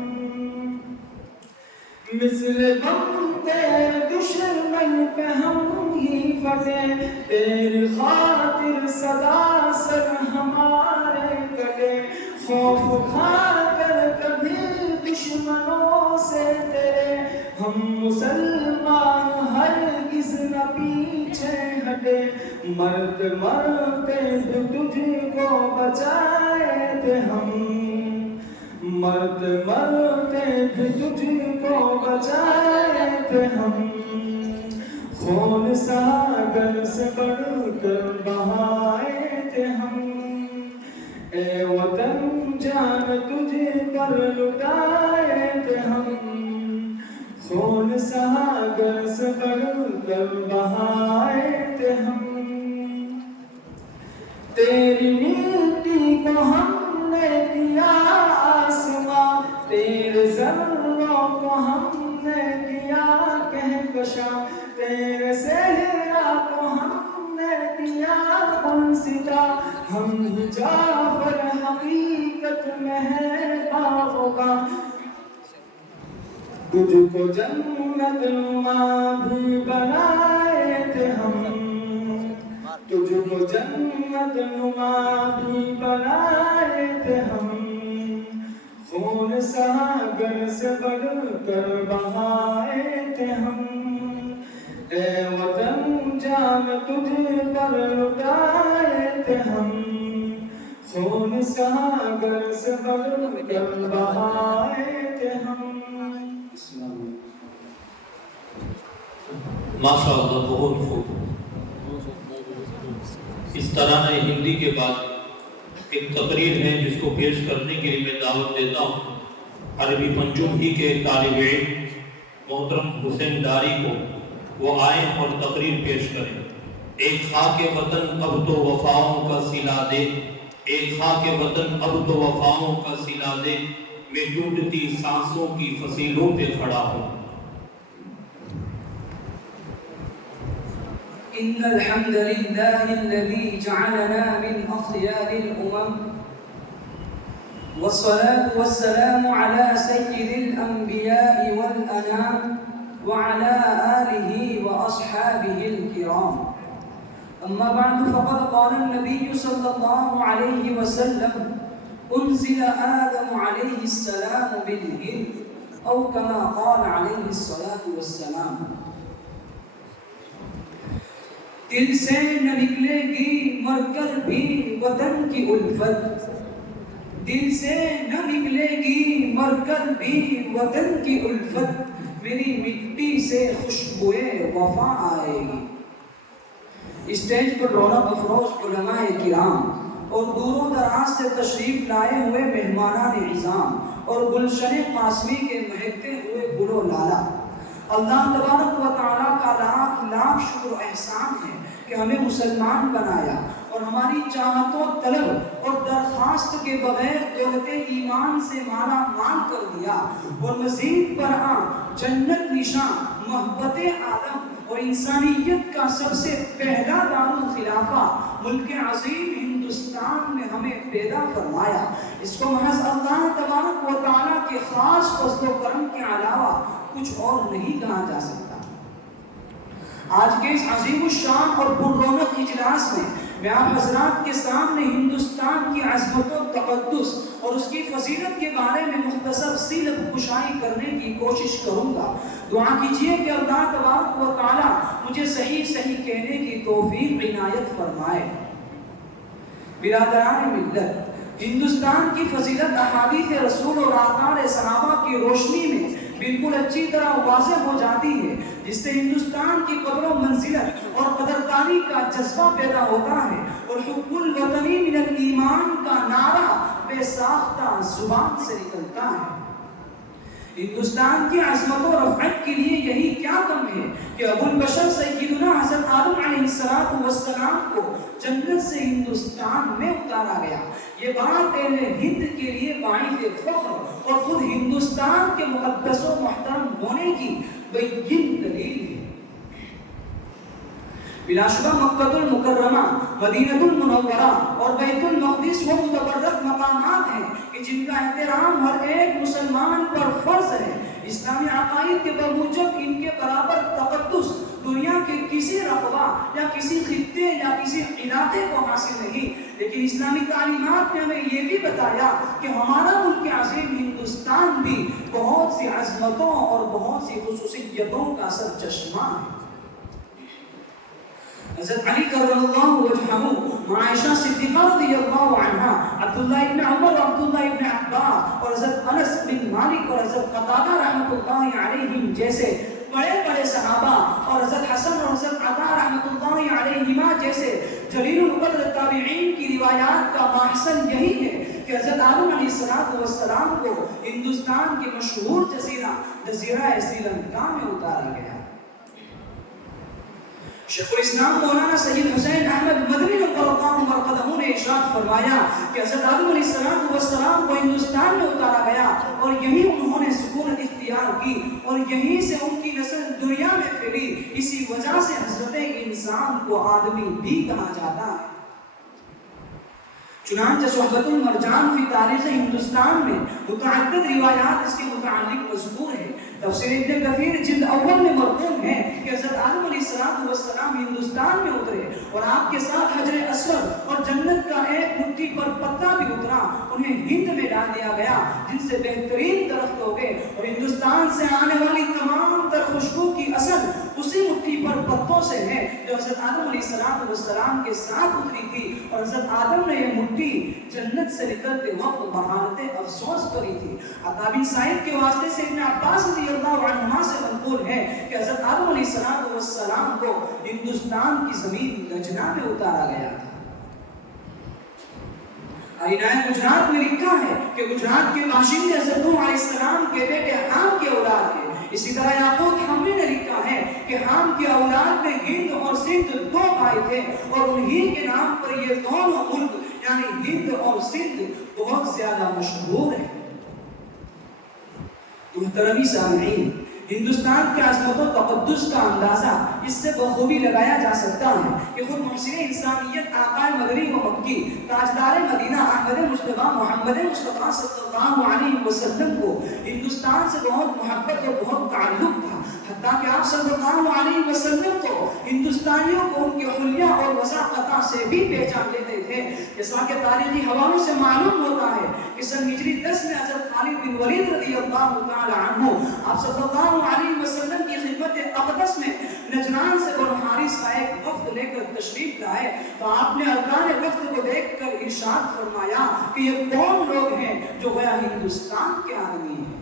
مثل بم تیرے دشمن پہ ہم ہی پھٹے، تیری خاطر سدا سر ہمارے کٹے. خوف کھا کر کبھی دشمنوں سے تیرے، ہم مسلمان ہرگز نہ پیچھے ہٹے. مرتے مرتے بھی تجھ کو بچائے تھے ہم، مرتے مرتے بھی تجھ کو بچائے تھے ہم، خون ساگر سے بڑھ کر بہائے تھے ہم، اے وطن جان تجھے پر لٹائے تھے ہم، خون ساگر سے بڑھ کر بہائے تھے ہم، تیری مٹی کو ہم نے دیا آسماں، تیرے ذروں کو ہم نے دیا کہکشاں، تیرے صحرا کو ہم نے دیا گلستاں، ہم ہی جعفر حقیقت میں ہے باغباں، تجھ کو جنت نما بھی بنائے تھے ہم، تجھ کو جنت نما بھی بنائے تھے ہم، خون ساگر سے بڑھ کر بہائے تھے ہم، اے وطن جان تجھ پر لٹائے تھے ہم، خون ساگر سے بڑھ کر بہائے تھے ہم۔ ماشاء اللہ، بہت خوب۔ اس ترانہ ہندی کے بعد ایک تقریر ہے جس کو پیش کرنے کے لیے میں دعوت دیتا ہوں عربی پنجم ہی کے طالب علم محترم حسین ڈاری کو، وہ آئیں اور تقریر پیش کریں۔ ایک خاک وطن اب تو وفاؤں کا سلا دے، ایک خاک وطن اب تو وفاؤں کا سلا دے، میں ٹوٹتی سانسوں کی فصیلوں پہ کھڑا ہوں۔ إن الحمد لله الذي جعلنا من أخيار الأمم، والصلاة والسلام على سيد الأنبياء والأنام وعلى آله وأصحابه الكرام، أما بعد فقد قال النبي صلى الله عليه وسلم: أنزل آدم عليه السلام بالهند، أو كما قال عليه الصلاة والسلام۔ دل سے نہ نکلے گی مر کر بھی وطن کی الفت، دل سے نہ نکلے گی مر کر بھی وطن کی الفت، میری مٹی سے خوشبوئے وفا آئے گی۔ اسٹیج پر رونق افروز علماء کرام اور دور و دراز سے تشریف لائے ہوئے مہمانان عظام اور گلشن قاسمی کے مہکتے ہوئے گل و لالا، اللہ تبارک و تعالیٰ کا لاکھ لاکھ شکر و احسان ہے کہ ہمیں مسلمان بنایا اور ہماری چاہت و طلب اور درخواست کے بغیر دولت ایمان سے مالا مال کر دیا، اور مزید برآں جنت نشان محبت آدم اور انسانیت کا سب سے پہلا دارالخلافہ ملک عظیم ہندوستان میں ہمیں پیدا فرمایا۔ اس کو محض اللہ تبارک و تعالیٰ کے خاص فضل و کرم کے علاوہ کچھ اور نہیں کہا جا سکتا۔ آج کے اس عظیم الشان اور پررونق اجلاس میں آپ حضرات کے سامنے ہندوستان کی عظمت و تقدس اور اس کی فضیلت کے بارے میں مختصر سی لب کشائی کرنے کی کوشش کروں گا۔ دعا کیجئے کہ اللہ تبارک و تعالی مجھے صحیح صحیح کہنے کی توفیق عنایت فرمائے۔ برادران ملت، ہندوستان کی فضیلت احادیث رسول اور آثار صحابہ کی روشنی میں بالکل اچھی طرح واضح ہو جاتی ہے، جس سے ہندوستان کی قدر و منزلت اور قدردانی کا جذبہ پیدا ہوتا ہے، اور حب الوطنی من الایمان کا نعرہ بے ساختہ زبان سے نکلتا ہے۔ ہندوستان کی عظمت و رفعت کے لیے یہی کیا کم ہے کہ ابو البشر سیدنا حضرت آدم علیہ السلام کو جنت سے ہندوستان میں اتارا گیا۔ یہ بات اہل ہند کے لیے باعث فخر اور خود ہندوستان کے مقدس و محترم ہونے کی بین دلیل ہے۔ بلا شبہ مکہ المکرمہ، مدینہ المنورہ اور بیت المقدس وہ متبرک مقامات ہیں کہ جن کا احترام ہر ایک مسلمان پر فرض ہے۔ اسلامی عقائد کے بموجب ان کے برابر تقدس دنیا کے کسی رقبہ یا کسی خطے یا کسی علاقے کو حاصل نہیں، لیکن اسلامی تعلیمات نے ہمیں یہ بھی بتایا کہ ہمارا ملک عظیم ہندوستان بھی بہت سی عظمتوں اور بہت سی خصوصیتوں کا سرچشمہ ہے۔ حضرت علی کرم اللہ وجہہ، عائشہ صدیقہ رضی اللہ عنہا، عبداللہ ابن عمر اور عبداللہ ابن عباس اور حضرت انس بن مالک اور حضرت قتادہ رحمۃ اللہ علیہم جیسے بڑے بڑے صحابہ اور حضرت حسن اور حضرت عطا رحمۃ اللہ علیہما جیسے جلیل القدر تابعین کی روایات کا محسن یہی ہے کہ حضرت آدم علیہ السلام کو ہندوستان کے مشہور جزیرہ سری لنکا میں اتارا گیا۔ شیخ الاسلام مولانا سید حسین احمد مدنی نقل اللہ مرقدہ نے ارشاد فرمایا کہ حضرت آدم علیہ السلام کو ہندوستان میں اتارا گیا اور یہی انہوں نے سکونت اختیار کی اور یہیں سے ان کی نسل دنیا میں پھیلی، اسی وجہ سے حضرت انسان کو آدمی بھی کہا جاتا ہے۔ چنانچہ صحبت المرجان فی تاریخ ہندوستان میں متعدد روایات اس کے متعلق مذکور ہے۔ تفسیر ابن کثیر جلد اول میں مرقوم ہے کہ حضرت آدم علیہ السلام ہندوستان میں اترے اور آپ کے ساتھ حجر اسود اور جنت کا ایک مٹھی پر پتا بھی اترا، انہیں ہند میں ڈال دیا گیا جن سے بہترین درخت ہو گئے اور ہندوستان سے آنے والی تمام تر خوشبو کی اصل اسی مٹھی پر پتوں سے ہے جو حضرت آدم علیہ السلام کے ساتھ اتری تھی، اور حضرت آدم نے یہ مٹھی جنت سے نکلتے وقت بہانت افسوس کری تھی۔ عطا بن سعید کے واسطے سے ابن عباس رضی اللہ عنہما سے منقول ہے کہ حضرت آدم علیہ السلام کو ہندوستان کی زمین لجنا میں اتارا گیا تھا۔ آئینہ گجرات میں لکھا ہے کہ گجرات کے باشندے حضرت نوح علیہ السلام کے بیٹے حام کی اولاد ہیں۔ اسی طرح یعقوب حموی نے لکھا ہے کہ حام کی اولاد میں ہند اور سندھ دو بھائی تھے اور انہی کے نام پر یہ دونوں ملک یعنی ہند اور سندھ بہت زیادہ مشہور ہیں۔ محترمی سامعین، ہندوستان کے عظمت و تقدس کا اندازہ اس سے بخوبی لگایا جا سکتا ہے کہ خود محسن انسانیت آقا مدنی و مکی تاجدار مدینہ احمد مصطفیٰ محمد مصطفیٰ صلی اللہ علیہ وسلم کو ہندوستان سے بہت محبت اور بہت تعلق تھا، حتیٰ کہ آپ صلی اللہ علیہ وسلم کو ہندوستانیوں کو ان کے حلیہ اور وثاقتہ سے بھی پہچان لیتے تھے، جیسا کہ تاریخی حوالوں سے معلوم ہوتا ہے کہ سن ہجری 10 میں حضرت خالد بن ولید رضی اللہ تعالی عنہ آپ صلی اللہ علیہ وسلم کی خدمت اقدس میں نجران سے بنو حارث کا ایک وفد لے کر تشریف لائے تو آپ نے ارکان وفد کو دیکھ کر ارشاد فرمایا کہ یہ کون لوگ ہیں جو گویا ہندوستان کے آدمی ہیں۔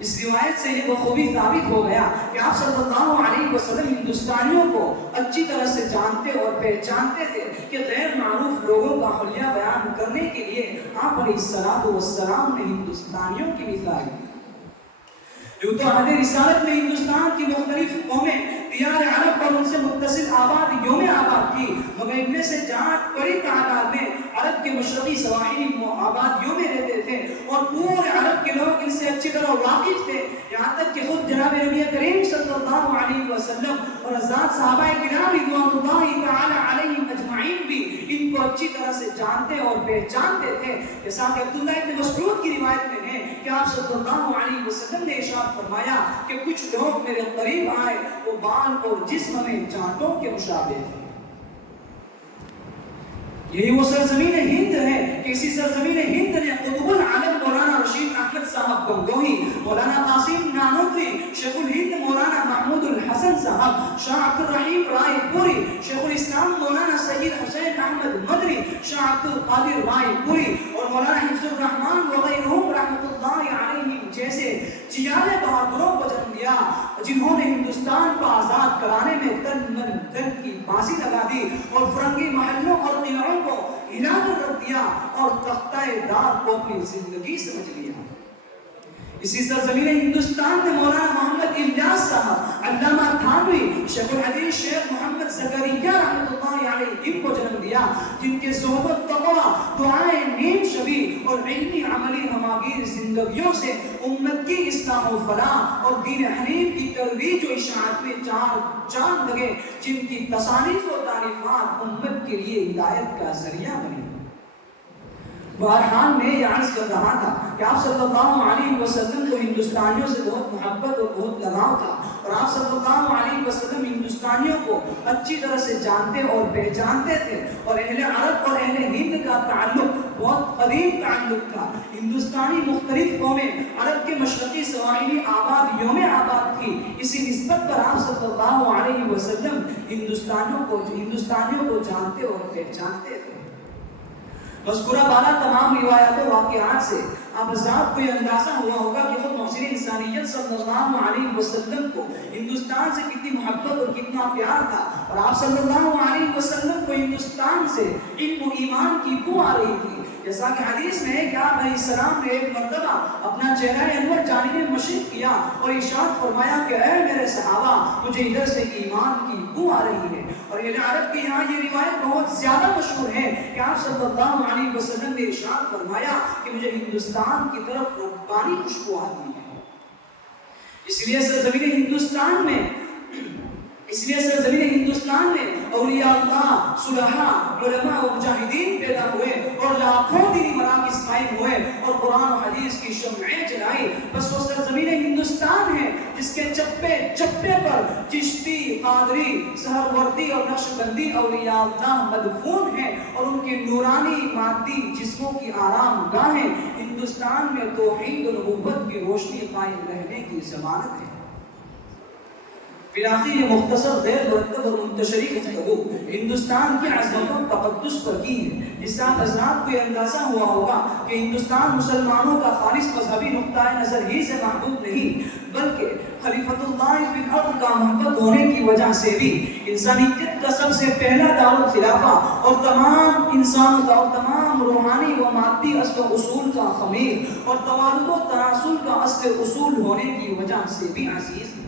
اس روایت سے یہ بخوبی ثابت ہو گیا کہ آپ صلی اللہ علیہ وسلم ہندوستانیوں کو اچھی طرح سے جانتے اور پہچانتے تھے کہ غیر معروف لوگوں کا حلیہ بیان کرنے کے لیے آپ علیہ السلام نے ہندوستانیوں کی مثال دی۔ جو تو عہد رسالت میں ہندوستان کی مختلف قومیں دیار عرب پر ان سے متصل آباد یوم آباد کی، مگر ان میں سے جہاں بڑی تعداد میں عرب کے مشرقی سواحلی آباد یوم رہتے تھے اور پورے عرب کے لوگ ان سے اچھی طرح واقف تھے، یہاں تک کہ خود جناب نبی کریم صلی اللہ علیہ وسلم اور حضرات صحابہ کرام رضوان اللہ تعالی علیہم اجمعین بھی ان کو اچھی طرح سے جانتے اور پہچانتے تھے، جیسا کہ عبداللہ ابن مسعود کی روایت میں ہے کہ آپ صلی اللہ علیہ وسلم نے ارشاد فرمایا کہ کچھ لوگ میرے قریب آئے، وہ بال اور جسم میں جانٹوں کے مشابہ تھے۔ یہی وہ سرزمین ہند ہے کہ اسی سرزمین ہند نے قطب العالم مولانا رشید احمد صاحب گنگوہی، مولانا قاسم نانوتری، شیخ الہند مولانا محمود الحسن صاحب، شاہ عبد الرحیم رائے پوری، شیخ الاسلام مولانا سید حسین احمد مدنی، شاہ عبد القادر رائے پوری اور مولانا حفظ الرحمان وغیرہم رحمۃ اللہ علیہ جیسے چیالے بہادروں کو جنم دیا، جنہوں نے ہندوستان کو آزاد کرانے میں تن من دھن کی بازی لگا دی اور فرنگی محلوں اور قلعوں کو ہلا کر رکھ دیا اور تختہ دار کو اپنی زندگی سمجھ لیا۔ اسی سرزمین ہندوستان میں مولانا محمد الیاس صاحب، علامہ تھانوی، شیخ الحدیث شیخ محمد زکریا رحمۃ اللہ علیہ کو جنم دیا، جن کے زہد و تقویٰ، دعائیں نیم شبی اور علمی عملی ہماگیر زندگیوں سے امت کی اصلاح و فلاح اور دین حنیف کی ترویج و اشاعت میں چاند لگے، جن کی تصانیف و تعریفات امت کے لیے ہدایت کا ذریعہ بنی۔ بہرحال میں یہ عرض کر رہا تھا کہ آپ صلی اللہ علیہ وسلم کو ہندوستانیوں سے بہت محبت اور بہت لگاؤ تھا، اور آپ صلی اللہ علیہ وسلم ہندوستانیوں کو اچھی طرح سے جانتے اور پہچانتے تھے، اور اہل عرب اور اہل ہند کا تعلق بہت قدیم تعلق تھا۔ ہندوستانی مختلف قومیں عرب کے مشرقی سواحلی آبادیوں آباد تھی، اسی نسبت پر آپ صلی اللہ علیہ وسلم ہندوستانیوں کو جانتے اور پہچانتے تھے۔ مذکورہ بالا تمام روایات و واقعات سے آپ حضرات کو یہ اندازہ ہوا ہوگا کہ خود محسن انسانیت صلی اللہ علیہ وسلم کو ہندوستان سے کتنی محبت اور کتنا پیار تھا، اور آپ صلی اللہ علیہ وسلم کو ہندوستان سے علم و ایمان کی بو آ رہی تھی۔ جیسا کہ حدیث میں ہے کہ آپ علیہ السلام نے ایک مرتبہ اپنا چہرہ انور جانب مشرق کیا اور ارشاد فرمایا کہ اے میرے صحابہ، مجھے ادھر سے ایمان کی بو آ رہی ہے۔ اور اہل عرب کے یہاں یہ روایت بہت زیادہ مشہور ہے کہ آپ صلی اللہ علیہ وسلم نے ارشاد فرمایا کہ مجھے ہندوستان کی طرف ربانی خوشبو آتی ہے۔ اس لیے سرزمین ہندوستان میں اولیاء اللہ، صلحاء، علماء و مجاہدین پیدا ہوئے اور لاکھوں دینی مراکز قائم ہوئے اور قرآن و حدیث کی شمعیں جلائی۔ بس وہ سرزمین ہندوستان ہے جس کے چپے چپے پر چشتی، قادری، سہروردی اور نقشبندی اولیاء اللہ مدفون ہیں، اور ان کے نورانی مادی جسموں کی آرام گاہیں ہندوستان میں توحید و نبوت کی روشنی قائم رہنے کی ضمانت ہے۔ بلاخر یہ مختصر غیر مرتب اور منتشری گفتگو ہندوستان کی عظمت و تقدس پر کی ہے، جس سے آپ حضرات کو یہ اندازہ ہوا ہوگا کہ ہندوستان مسلمانوں کا خالص مذہبی نقطہ نظر ہی سے محدود نہیں، بلکہ خلیفۃ اللہ فی الارض کا محبت ہونے کی وجہ سے بھی انسانیت کا سب سے پہلا دارالخلافہ اور تمام انسانوں کا اور تمام روحانی و مادی اصل و اصول کا خمیر اور توالد و تناسل کا اصل اصول ہونے کی وجہ سے بھی عزیز ہے۔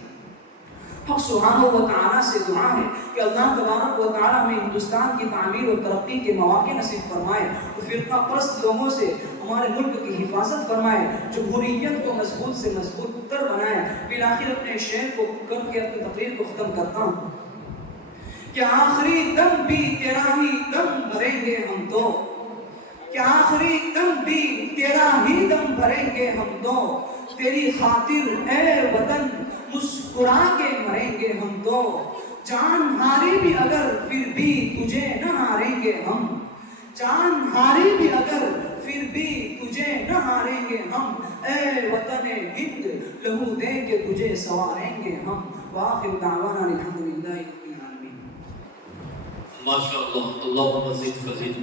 حق سبحانہ و تعالیٰ سے دعا ہے کہ اللہ تبارک و تعالیٰ ہمیں ہندوستان کی تعمیر و ترقی کے مواقع نصیب فرمائے، اور فرقہ پرست لوگوں سے ہمارے ملک کی حفاظت فرمائے، جمہوریت کو مضبوط سے مضبوط تر بنائے۔ بالآخر اپنے شعر کو کر کے اپنی تقریر کو ختم کرتا ہوں کہ آخری دم بھی تیرا ہی دم بھریں گے ہم تو، کہ آخری دم بھی تیرا ہی دم بھریں گے ہم تو، تیری خاطر اے وطن مسکرا کے مریں گے ہم تو، جان ہاری بھی اگر پھر بھی تجھے نہ ہاریں گے ہم، جان ہاری بھی اگر پھر بھی تجھے نہ ہاریں گے ہم، اے وطن ہند لہو دیں گے تجھے سواریں گے ہم۔ وآخر دعوانا الحمدللہ رب العالمین۔ ماشاءاللہ، اللہم زد فزد۔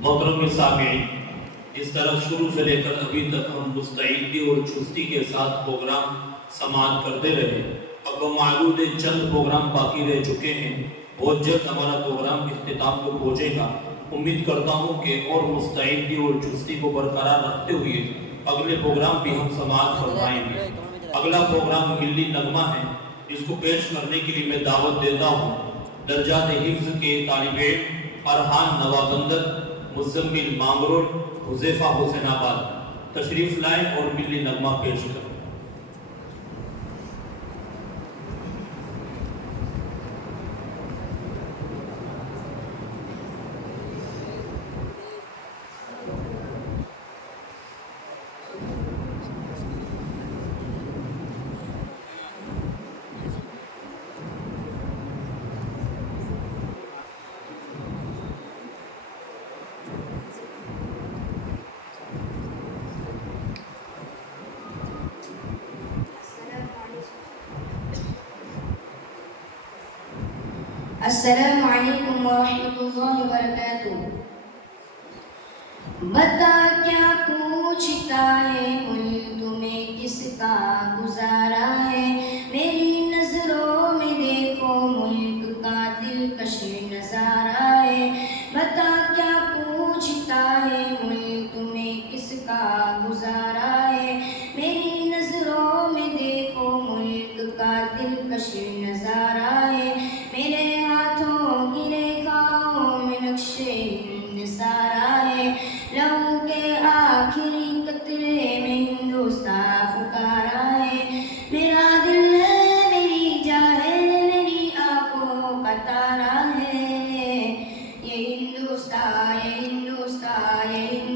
محترم سامعین، اس طرح شروع سے لے کر ابھی تک ہم مستعدی اور چستی کے ساتھ پروگرام سماعت کرتے رہے۔ اب معلوم چند پروگرام باقی رہ چکے ہیں، بہت جلد ہمارا پروگرام اختتام کو پہنچے گا۔ امید کرتا ہوں کہ اور مستعدی اور چستی کو برقرار رکھتے ہوئے اگلے پروگرام بھی ہم سماعت فرمائیں گے۔ اگلا پروگرام ملی نغمہ ہے، جس کو پیش کرنے کے لیے میں دعوت دیتا ہوں درجات حفظ کے طالب علم ارحان نوابندر، مزمل مانگرول، حذیفہ حسین آباد تشریف لائیں اور ملی نغمہ پیش کریں۔ السلام علیکم ورحمۃ اللہ وبرکاتہ۔ بتا کیا پوچھتا ہے ملک تمہیں کس کا گزارا ہے، میری نظروں میں دیکھو ملک کا دلکش نظارہ ہے۔ بتا کیا پوچھتا ہے ملک تمہیں کس کا گزارا ہے، میری نظروں میں دیکھو ملک کا دلکش نظارہ ہے۔ میرے ہاتھوں کی ریکھاؤں میں نقشے ہند سارا ہے، لہو کے آخری قطرے میں ہندوستان پکارا ہے۔ میرا دل ہے، میری جان ہے، میری آنکھوں کا تارا ہے، یہ ہندوستان، یہ ہندوستان، یہ ہندوستان۔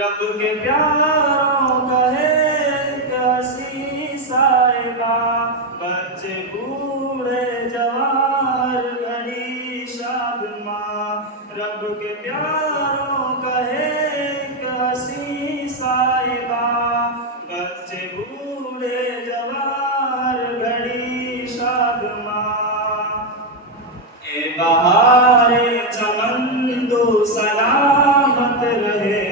رب کے پیاروں کا ہے ایک ہنسی صاحبہ، بچے بوڑھے جوان ہر گھڑی شاد ماں، رب کے پیاروں کا ہے ایک ہنسی صاحبہ، بچے بوڑھے جوان ہر گھڑی شاد ماں، اے بہار چمن تو سلامت رہے،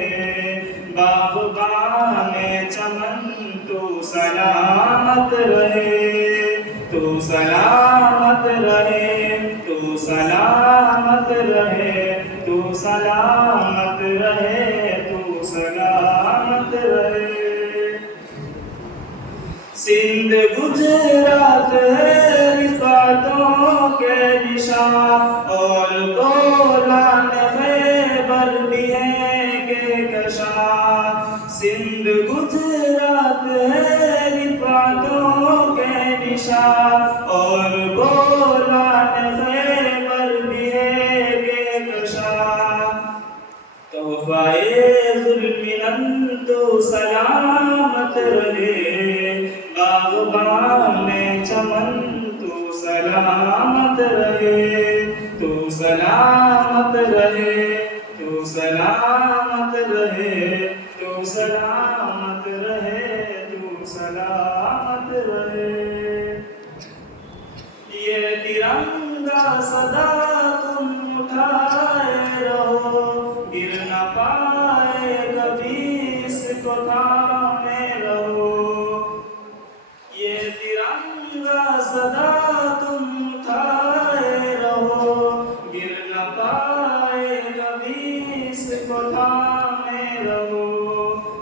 باغبان چمن تو سلامت رہے، تو سلامت رہے، تو سلامت رہے، تو سلامت رہے، تو سلامت رہے۔ سندھ گجرات ہے رفعتوں کے نشان، اور گولان خیبر بھی ہے کہ کشان، سندھ گجرات ہے رفعتوں کے نشان، اور گولان خیبر بھی ہے کہ کشان، تحفہ ذوالمنن تو سلامت رہے، باغبان چمن تو سلامت رہے، تو سلامت رہے، تو سلامت رہے، تو سلامت رہے، تو سلامت رہے۔ یہ ترنگا سدا تم اٹھائے رہو، گر نہ پائے کبھی اس کو تھامے رہو، یہ ترنگا سدا تم اٹھائے رہو، گر نہ پائے کبھی اس کو تھامے رہو،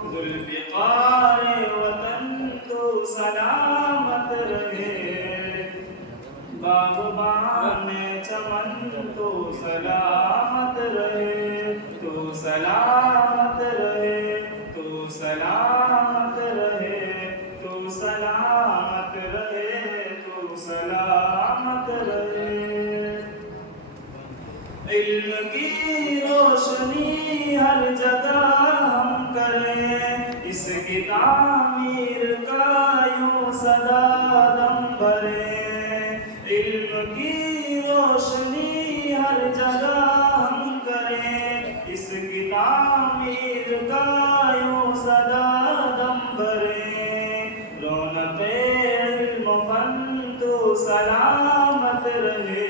ذوالفقار وطن تو سلامت رہے، باغبان چمن تو سلامت رہے، تو سلامت رہے، تو سلامت رہے، تو سلامت رہے، تو سلامت رہے۔ علم کی روشنی ہر جگہ ہم کریں، اس کی تعمیر کا یوں سدا دم بھریں، علم کی روشنی ہر جگہ ہم کریں، اس کی تعمیر کا یوں سدا دم بھریں، رونق علم و فن تو سلامت رہے،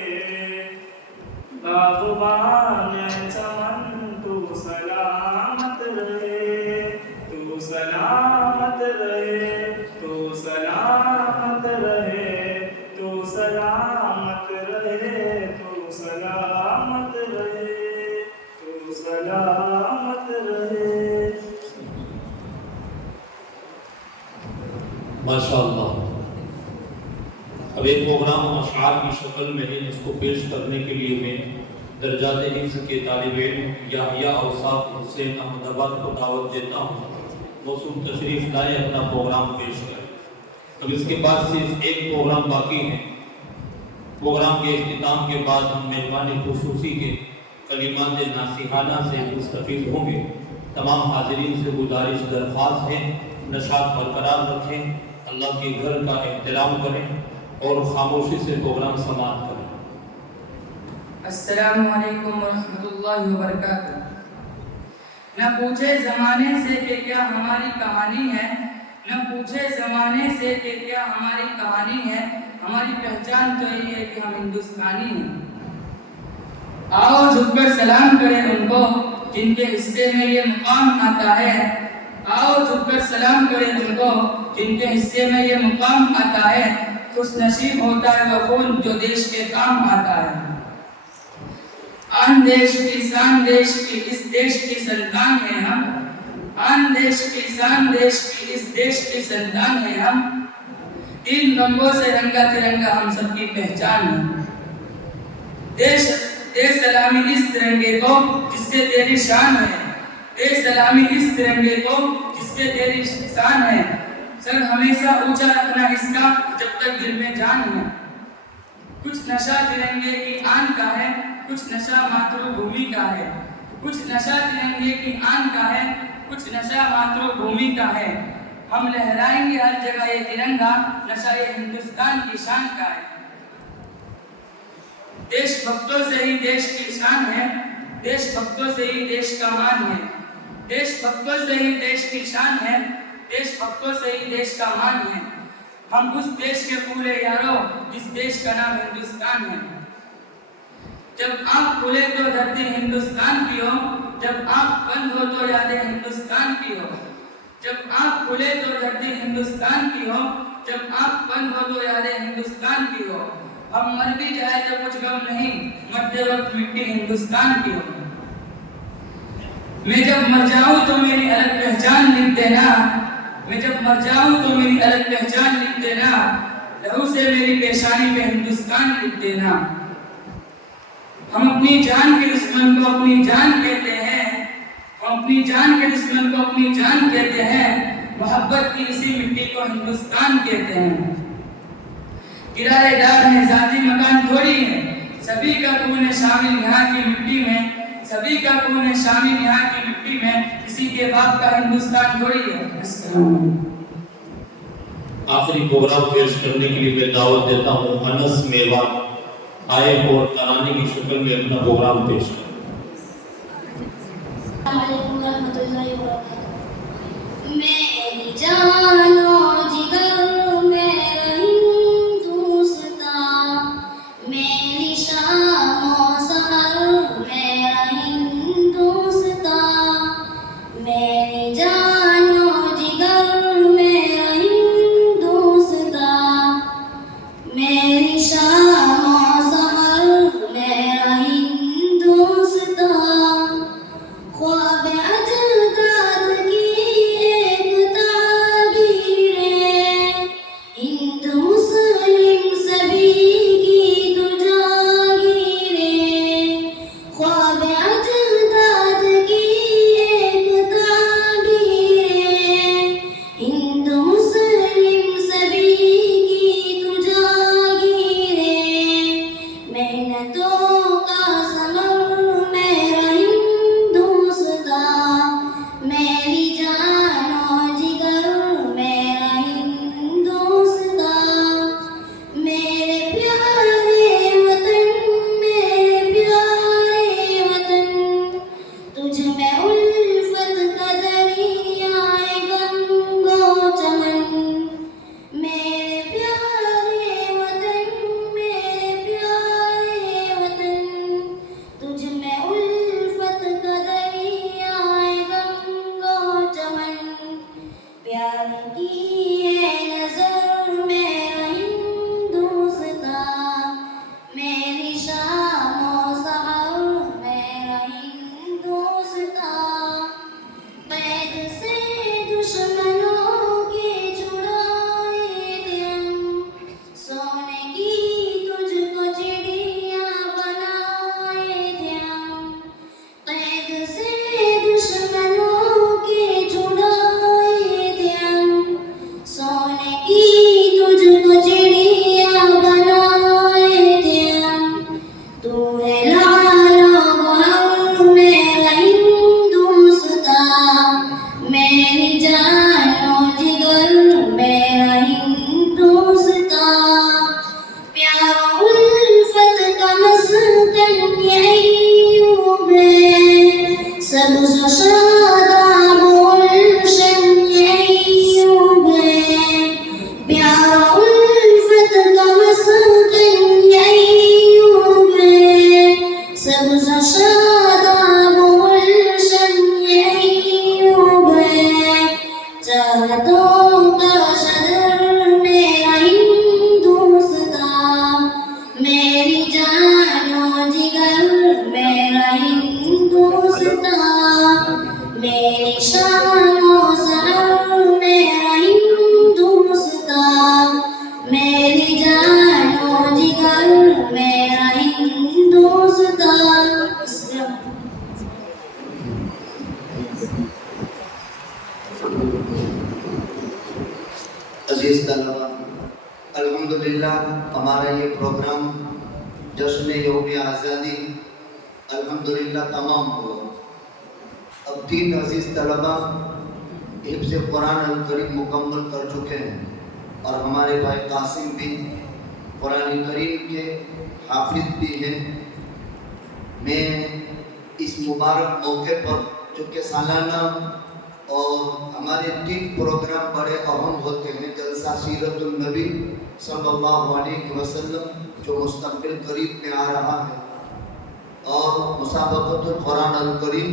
باغبان چمن تو سلامت رہے، تو سلامت رہے، تو سلامت رہے، تو سلامت رہے، تو سلامت رہے، تو سلامت رہے۔ ماشاءاللہ۔ اب ایک پروگرام اشعار کی شکل میں ہے، اس کو پیش کرنے کے لیے میں درجات حفظ کے طالب علم یحییٰ اوصاف حسین احمد آباد کو دعوت دیتا ہوں، موصول تشریف لائے اپنا پروگرام پیش کریں۔ اب اس کے بعد صرف ایک پروگرام باقی ہے، پروگرام کے اختتام کے بعد ہم مہمان خصوصی کے کلمات ناصحانہ سے مستفید ہوں گے۔ تمام حاضرین سے گزارش درخواست ہے نشاط برقرار رکھیں، اللہ کے گھر کا احترام کریں اور خاموشی سے پروگرام سماعت کریں۔ السلام علیکم ورحمۃ اللہ وبرکاتہ۔ نہ پوچھے زمانے سے کہ کیا ہماری کہانی ہے، نہ پوچھے زمانے سے کہ کیا ہماری کہانی ہے، ہماری پہچان تو یہ ہے کہ ہم ہندوستانی ہیں۔ آؤ جھک کر سلام کریں ان کو جن کے حصے میں یہ مقام آتا ہے، آؤ جھک کر سلام کریں ان کو جن کے حصے میں یہ مقام آتا ہے، خوش نصیب ہوتا ہے وہ خون جو دیش کے کام آتا ہے۔ آن دیش کی شان دیش کی اس دیش کی سنتان ہیں ہم، آن دیش کی شان دیش کی اس دیش کی سنتان ہیں ہم، تین رنگوں سے رنگا ترنگا ہم سب کی پہچان ہے۔ دے سلامی اس ترنگے کو جس سے تیری شان ہے، دے سلامی اس ترنگے کو جس سے تیری شان ہے، سر ہمیشہ اونچا رکھنا اس کا جب تک دل میں جان ہے۔ کچھ نشہ ترنگے کی آن کا ہے، کچھ نشہ ماترو بھومی کا ہے، کچھ نشہ ترنگے کی آن کا ہے، کچھ نشہ ماتربھومی کا ہے. ہم لہرائیں گے ہر جگہ یہ ترنگا, نشہ یہ ہندوستان کی شان کا ہے. دیش بھکتوں سے ہی دیش کی شان ہے, دیش بھکتوں سے ہی دیش کا مان ہے. دیش بھکتوں سے ہی دیش کی شان ہے, دیش بھکتوں سے ہی دیش کا مان ہے. ہم اس دیش کے پھولے یارو جس دیش کا نام ہندوستان ہے. جب آنکھ کھلے تو دھرتی ہندوستان کی ہو, جب آنکھ بند ہو تو یادیں ہندوستان کی ہو. جب آنکھ کھلے تو دھرتی ہندوستان کی ہو, جب آنکھ بند ہو تو یادیں ہندوستان کی ہو. ہم مر بھی جائے تو کچھ غم نہیں, مرتے وقت مٹی ہندوستان کی ہو. میں جب مر جاؤں تو میری الگ پہچان لکھ دینا, میں جب مر جاؤں تو میری الگ پہچان لکھ دینا, لہو سے میری پیشانی پہ ہندوستان لکھ دینا. ہم اپنی جان کے دشمن کو اپنی جان کہتے ہیں, ہم اپنی جان کے دشمن کو اپنی جان کہتے ہیں, محبت کی اسی مٹی کو ہندوستان کہتے ہیں. کرارے دار ہیں ذاتی مکان تھوڑی ہے, سبھی کا خون ہے شامل یہاں کی مٹی میں, سبھی کا خون ہے شامل یہاں کی مٹی میں, کسی کے باپ کا ہندوستان تھوڑی ہے. السلام علیکم. آخری پروگرام پیش کرنے کے لیے میں دعوت دیتا ہوں انس میوان آئے اور ترانے کی شکل میں اپنا پروگرام پیش کریں. السلام علیکم ورحمۃ اللہ وبرکاتہ. میری جان و جگر میرا ہندوستان, میری شام و سحر میرا ہندوستان, میری جان و جگر میرا ہندوستان, میری شام و سحر میرا ہندوستان. خواب اجداد کی ایک تعبیر ہے, ہند مسلم سبھی کی تو جاگیر ہے. خواب اجداد کی ایک تعبیر ہے, ہند مسلم سبھی کی تو جاگیر ہے. محنتوں کا ثمر میرا ہندوستان, میری جان و جگر میرا ہندوستان. میرے پیارے وطن, میرے پیارے وطن, تجھ میں الفت کا دریائے گنگ و چمن. میرے پیارے وطن, میرے پیارے وطن, تجھ میں الفت کا دریائے گنگ و چمن. پیار کی ہے نظر میرا ہندوستان, میری شام و سحر میرا ہندوستان. قید سے دشمنوں کے چھڑائے تھے ہم, سونے کی تجھ کو چڑیا بنائے تھے ہم. قید سے دشمنوں کے چھڑائے تھے ہم, سونے کی تجھ کو چڑیا بنائے تھے ہم. تو ہے لال و گوہر میرا ہندوستان, میری جان و جگر میرا ہندوستان. پیار و الفت کا مسکن یہ ایوب ہے, سبز و شاداب و گلشن یہ ایوب ہے. پیار و الفت کا مسکن یہ ایوب ہے, سبز و شاداب و گلشن یہ ایوب ہے. چاہتوں کا شجر میرا ہندوستان, میری جان و جگر میرا ہندوستان. میری شان و سحر میرا ہندوستان, میری جان و جگر میرا ہندوستان. عزیز طلبہ, الحمدللہ ہمارا یہ پروگرام جشن یوم آزادی الحمدللہ تمام ہوا. اب 3 عزیز طلبہ حفظ قرآن الکریم مکمل کر چکے ہیں اور ہمارے بھائی قاسم بھی قرآن کریم کے حافظ بھی ہیں۔ میں اس مبارک موقع پر چونکہ سالانہ اور ہمارے 3 پروگرام بڑے اہم ہوتے ہیں، جلسہ سیرت النبی صلی اللہ علیہ وسلم جو مستقبل قریب میں آ رہا ہے، اور مسابقۃ القرآن الکریم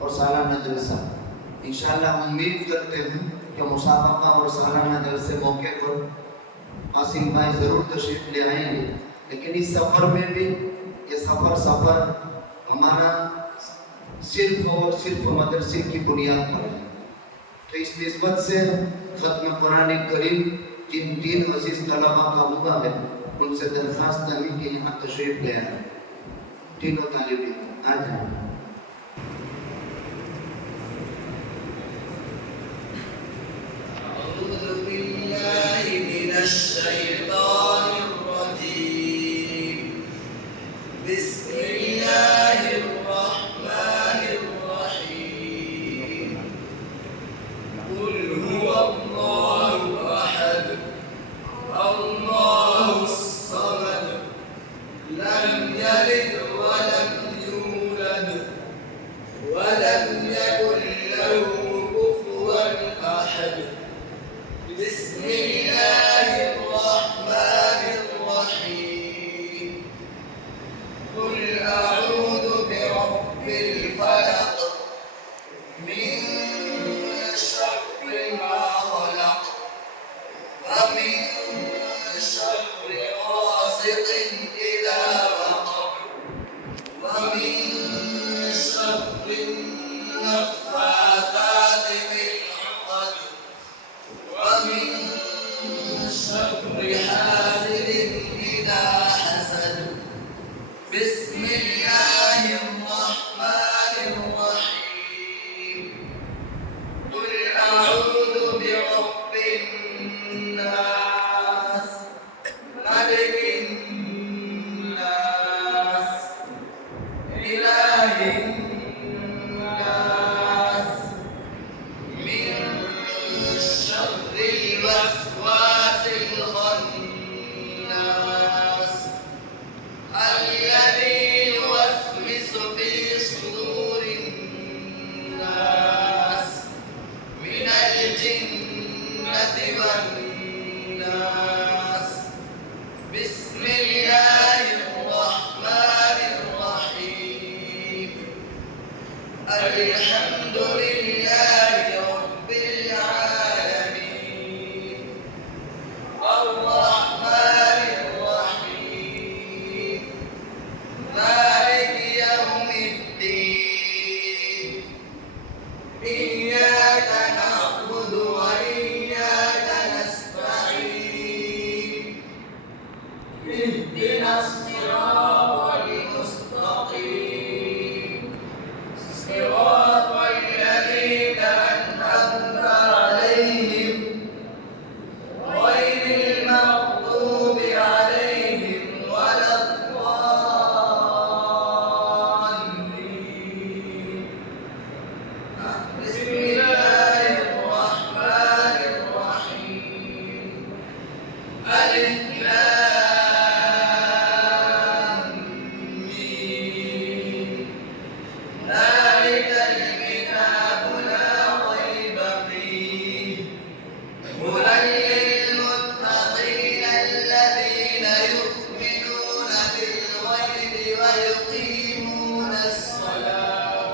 اور سالانہ جلسہ۔ انشاءاللہ امید کرتے ہیں کہ مسابقہ اور سالانہ جلسے موقع پر قاسم بھائی ضرور تشریف لے آئیں گے، لیکن اس سفر میں بھی یہ سفر ہمارا صرف اور صرف مدرسے کی بنیاد پر ہے۔ تو اس نسبت سے ختم قرآن کریم جن 3 عزیز طلبہ کا ہوا ہے، ان سے درخواست ہے کہ یہاں تشریف لے آئیں۔ تینوں طالب علم آ جائیں۔ أعوذ بالله من الشيطان الرجيم بسم الله الرحمن الرحيم قل هو الله أحد الله الصمد لم يلد ولم يولد ولم يكن له كفوا أحد بسم الله الرحمن الرحيم قل أعوذ برب الفلق من شر ما خلق ومن شر غاسق إذا وقب ومن شر النفاثات في العقد ومن شر حاسد إذا حسد بسم الله الرحمن الرحيم قل أعوذ برب الناس ملك الناس إله الناس من شر الوسواس الخناس الذي يوسوس في صدور الناس من الجنة والناس بسم الله الرحمن الرحيم الحمد لله رب العالمين الرحمن الرحيم مالك يوم الدين إياك نعبد وإياك نستعين اهدنا الصراط المستقيم صراط الذين أنعمت عليهم غير المغضوب عليهم ولا الضالين بسم الله الرحمن الرحيم ألف لام ميم ذلك الكتاب لا ريب فيه هدى للمتقين الذين يؤمنون بالغيب ويقيمون الصلاة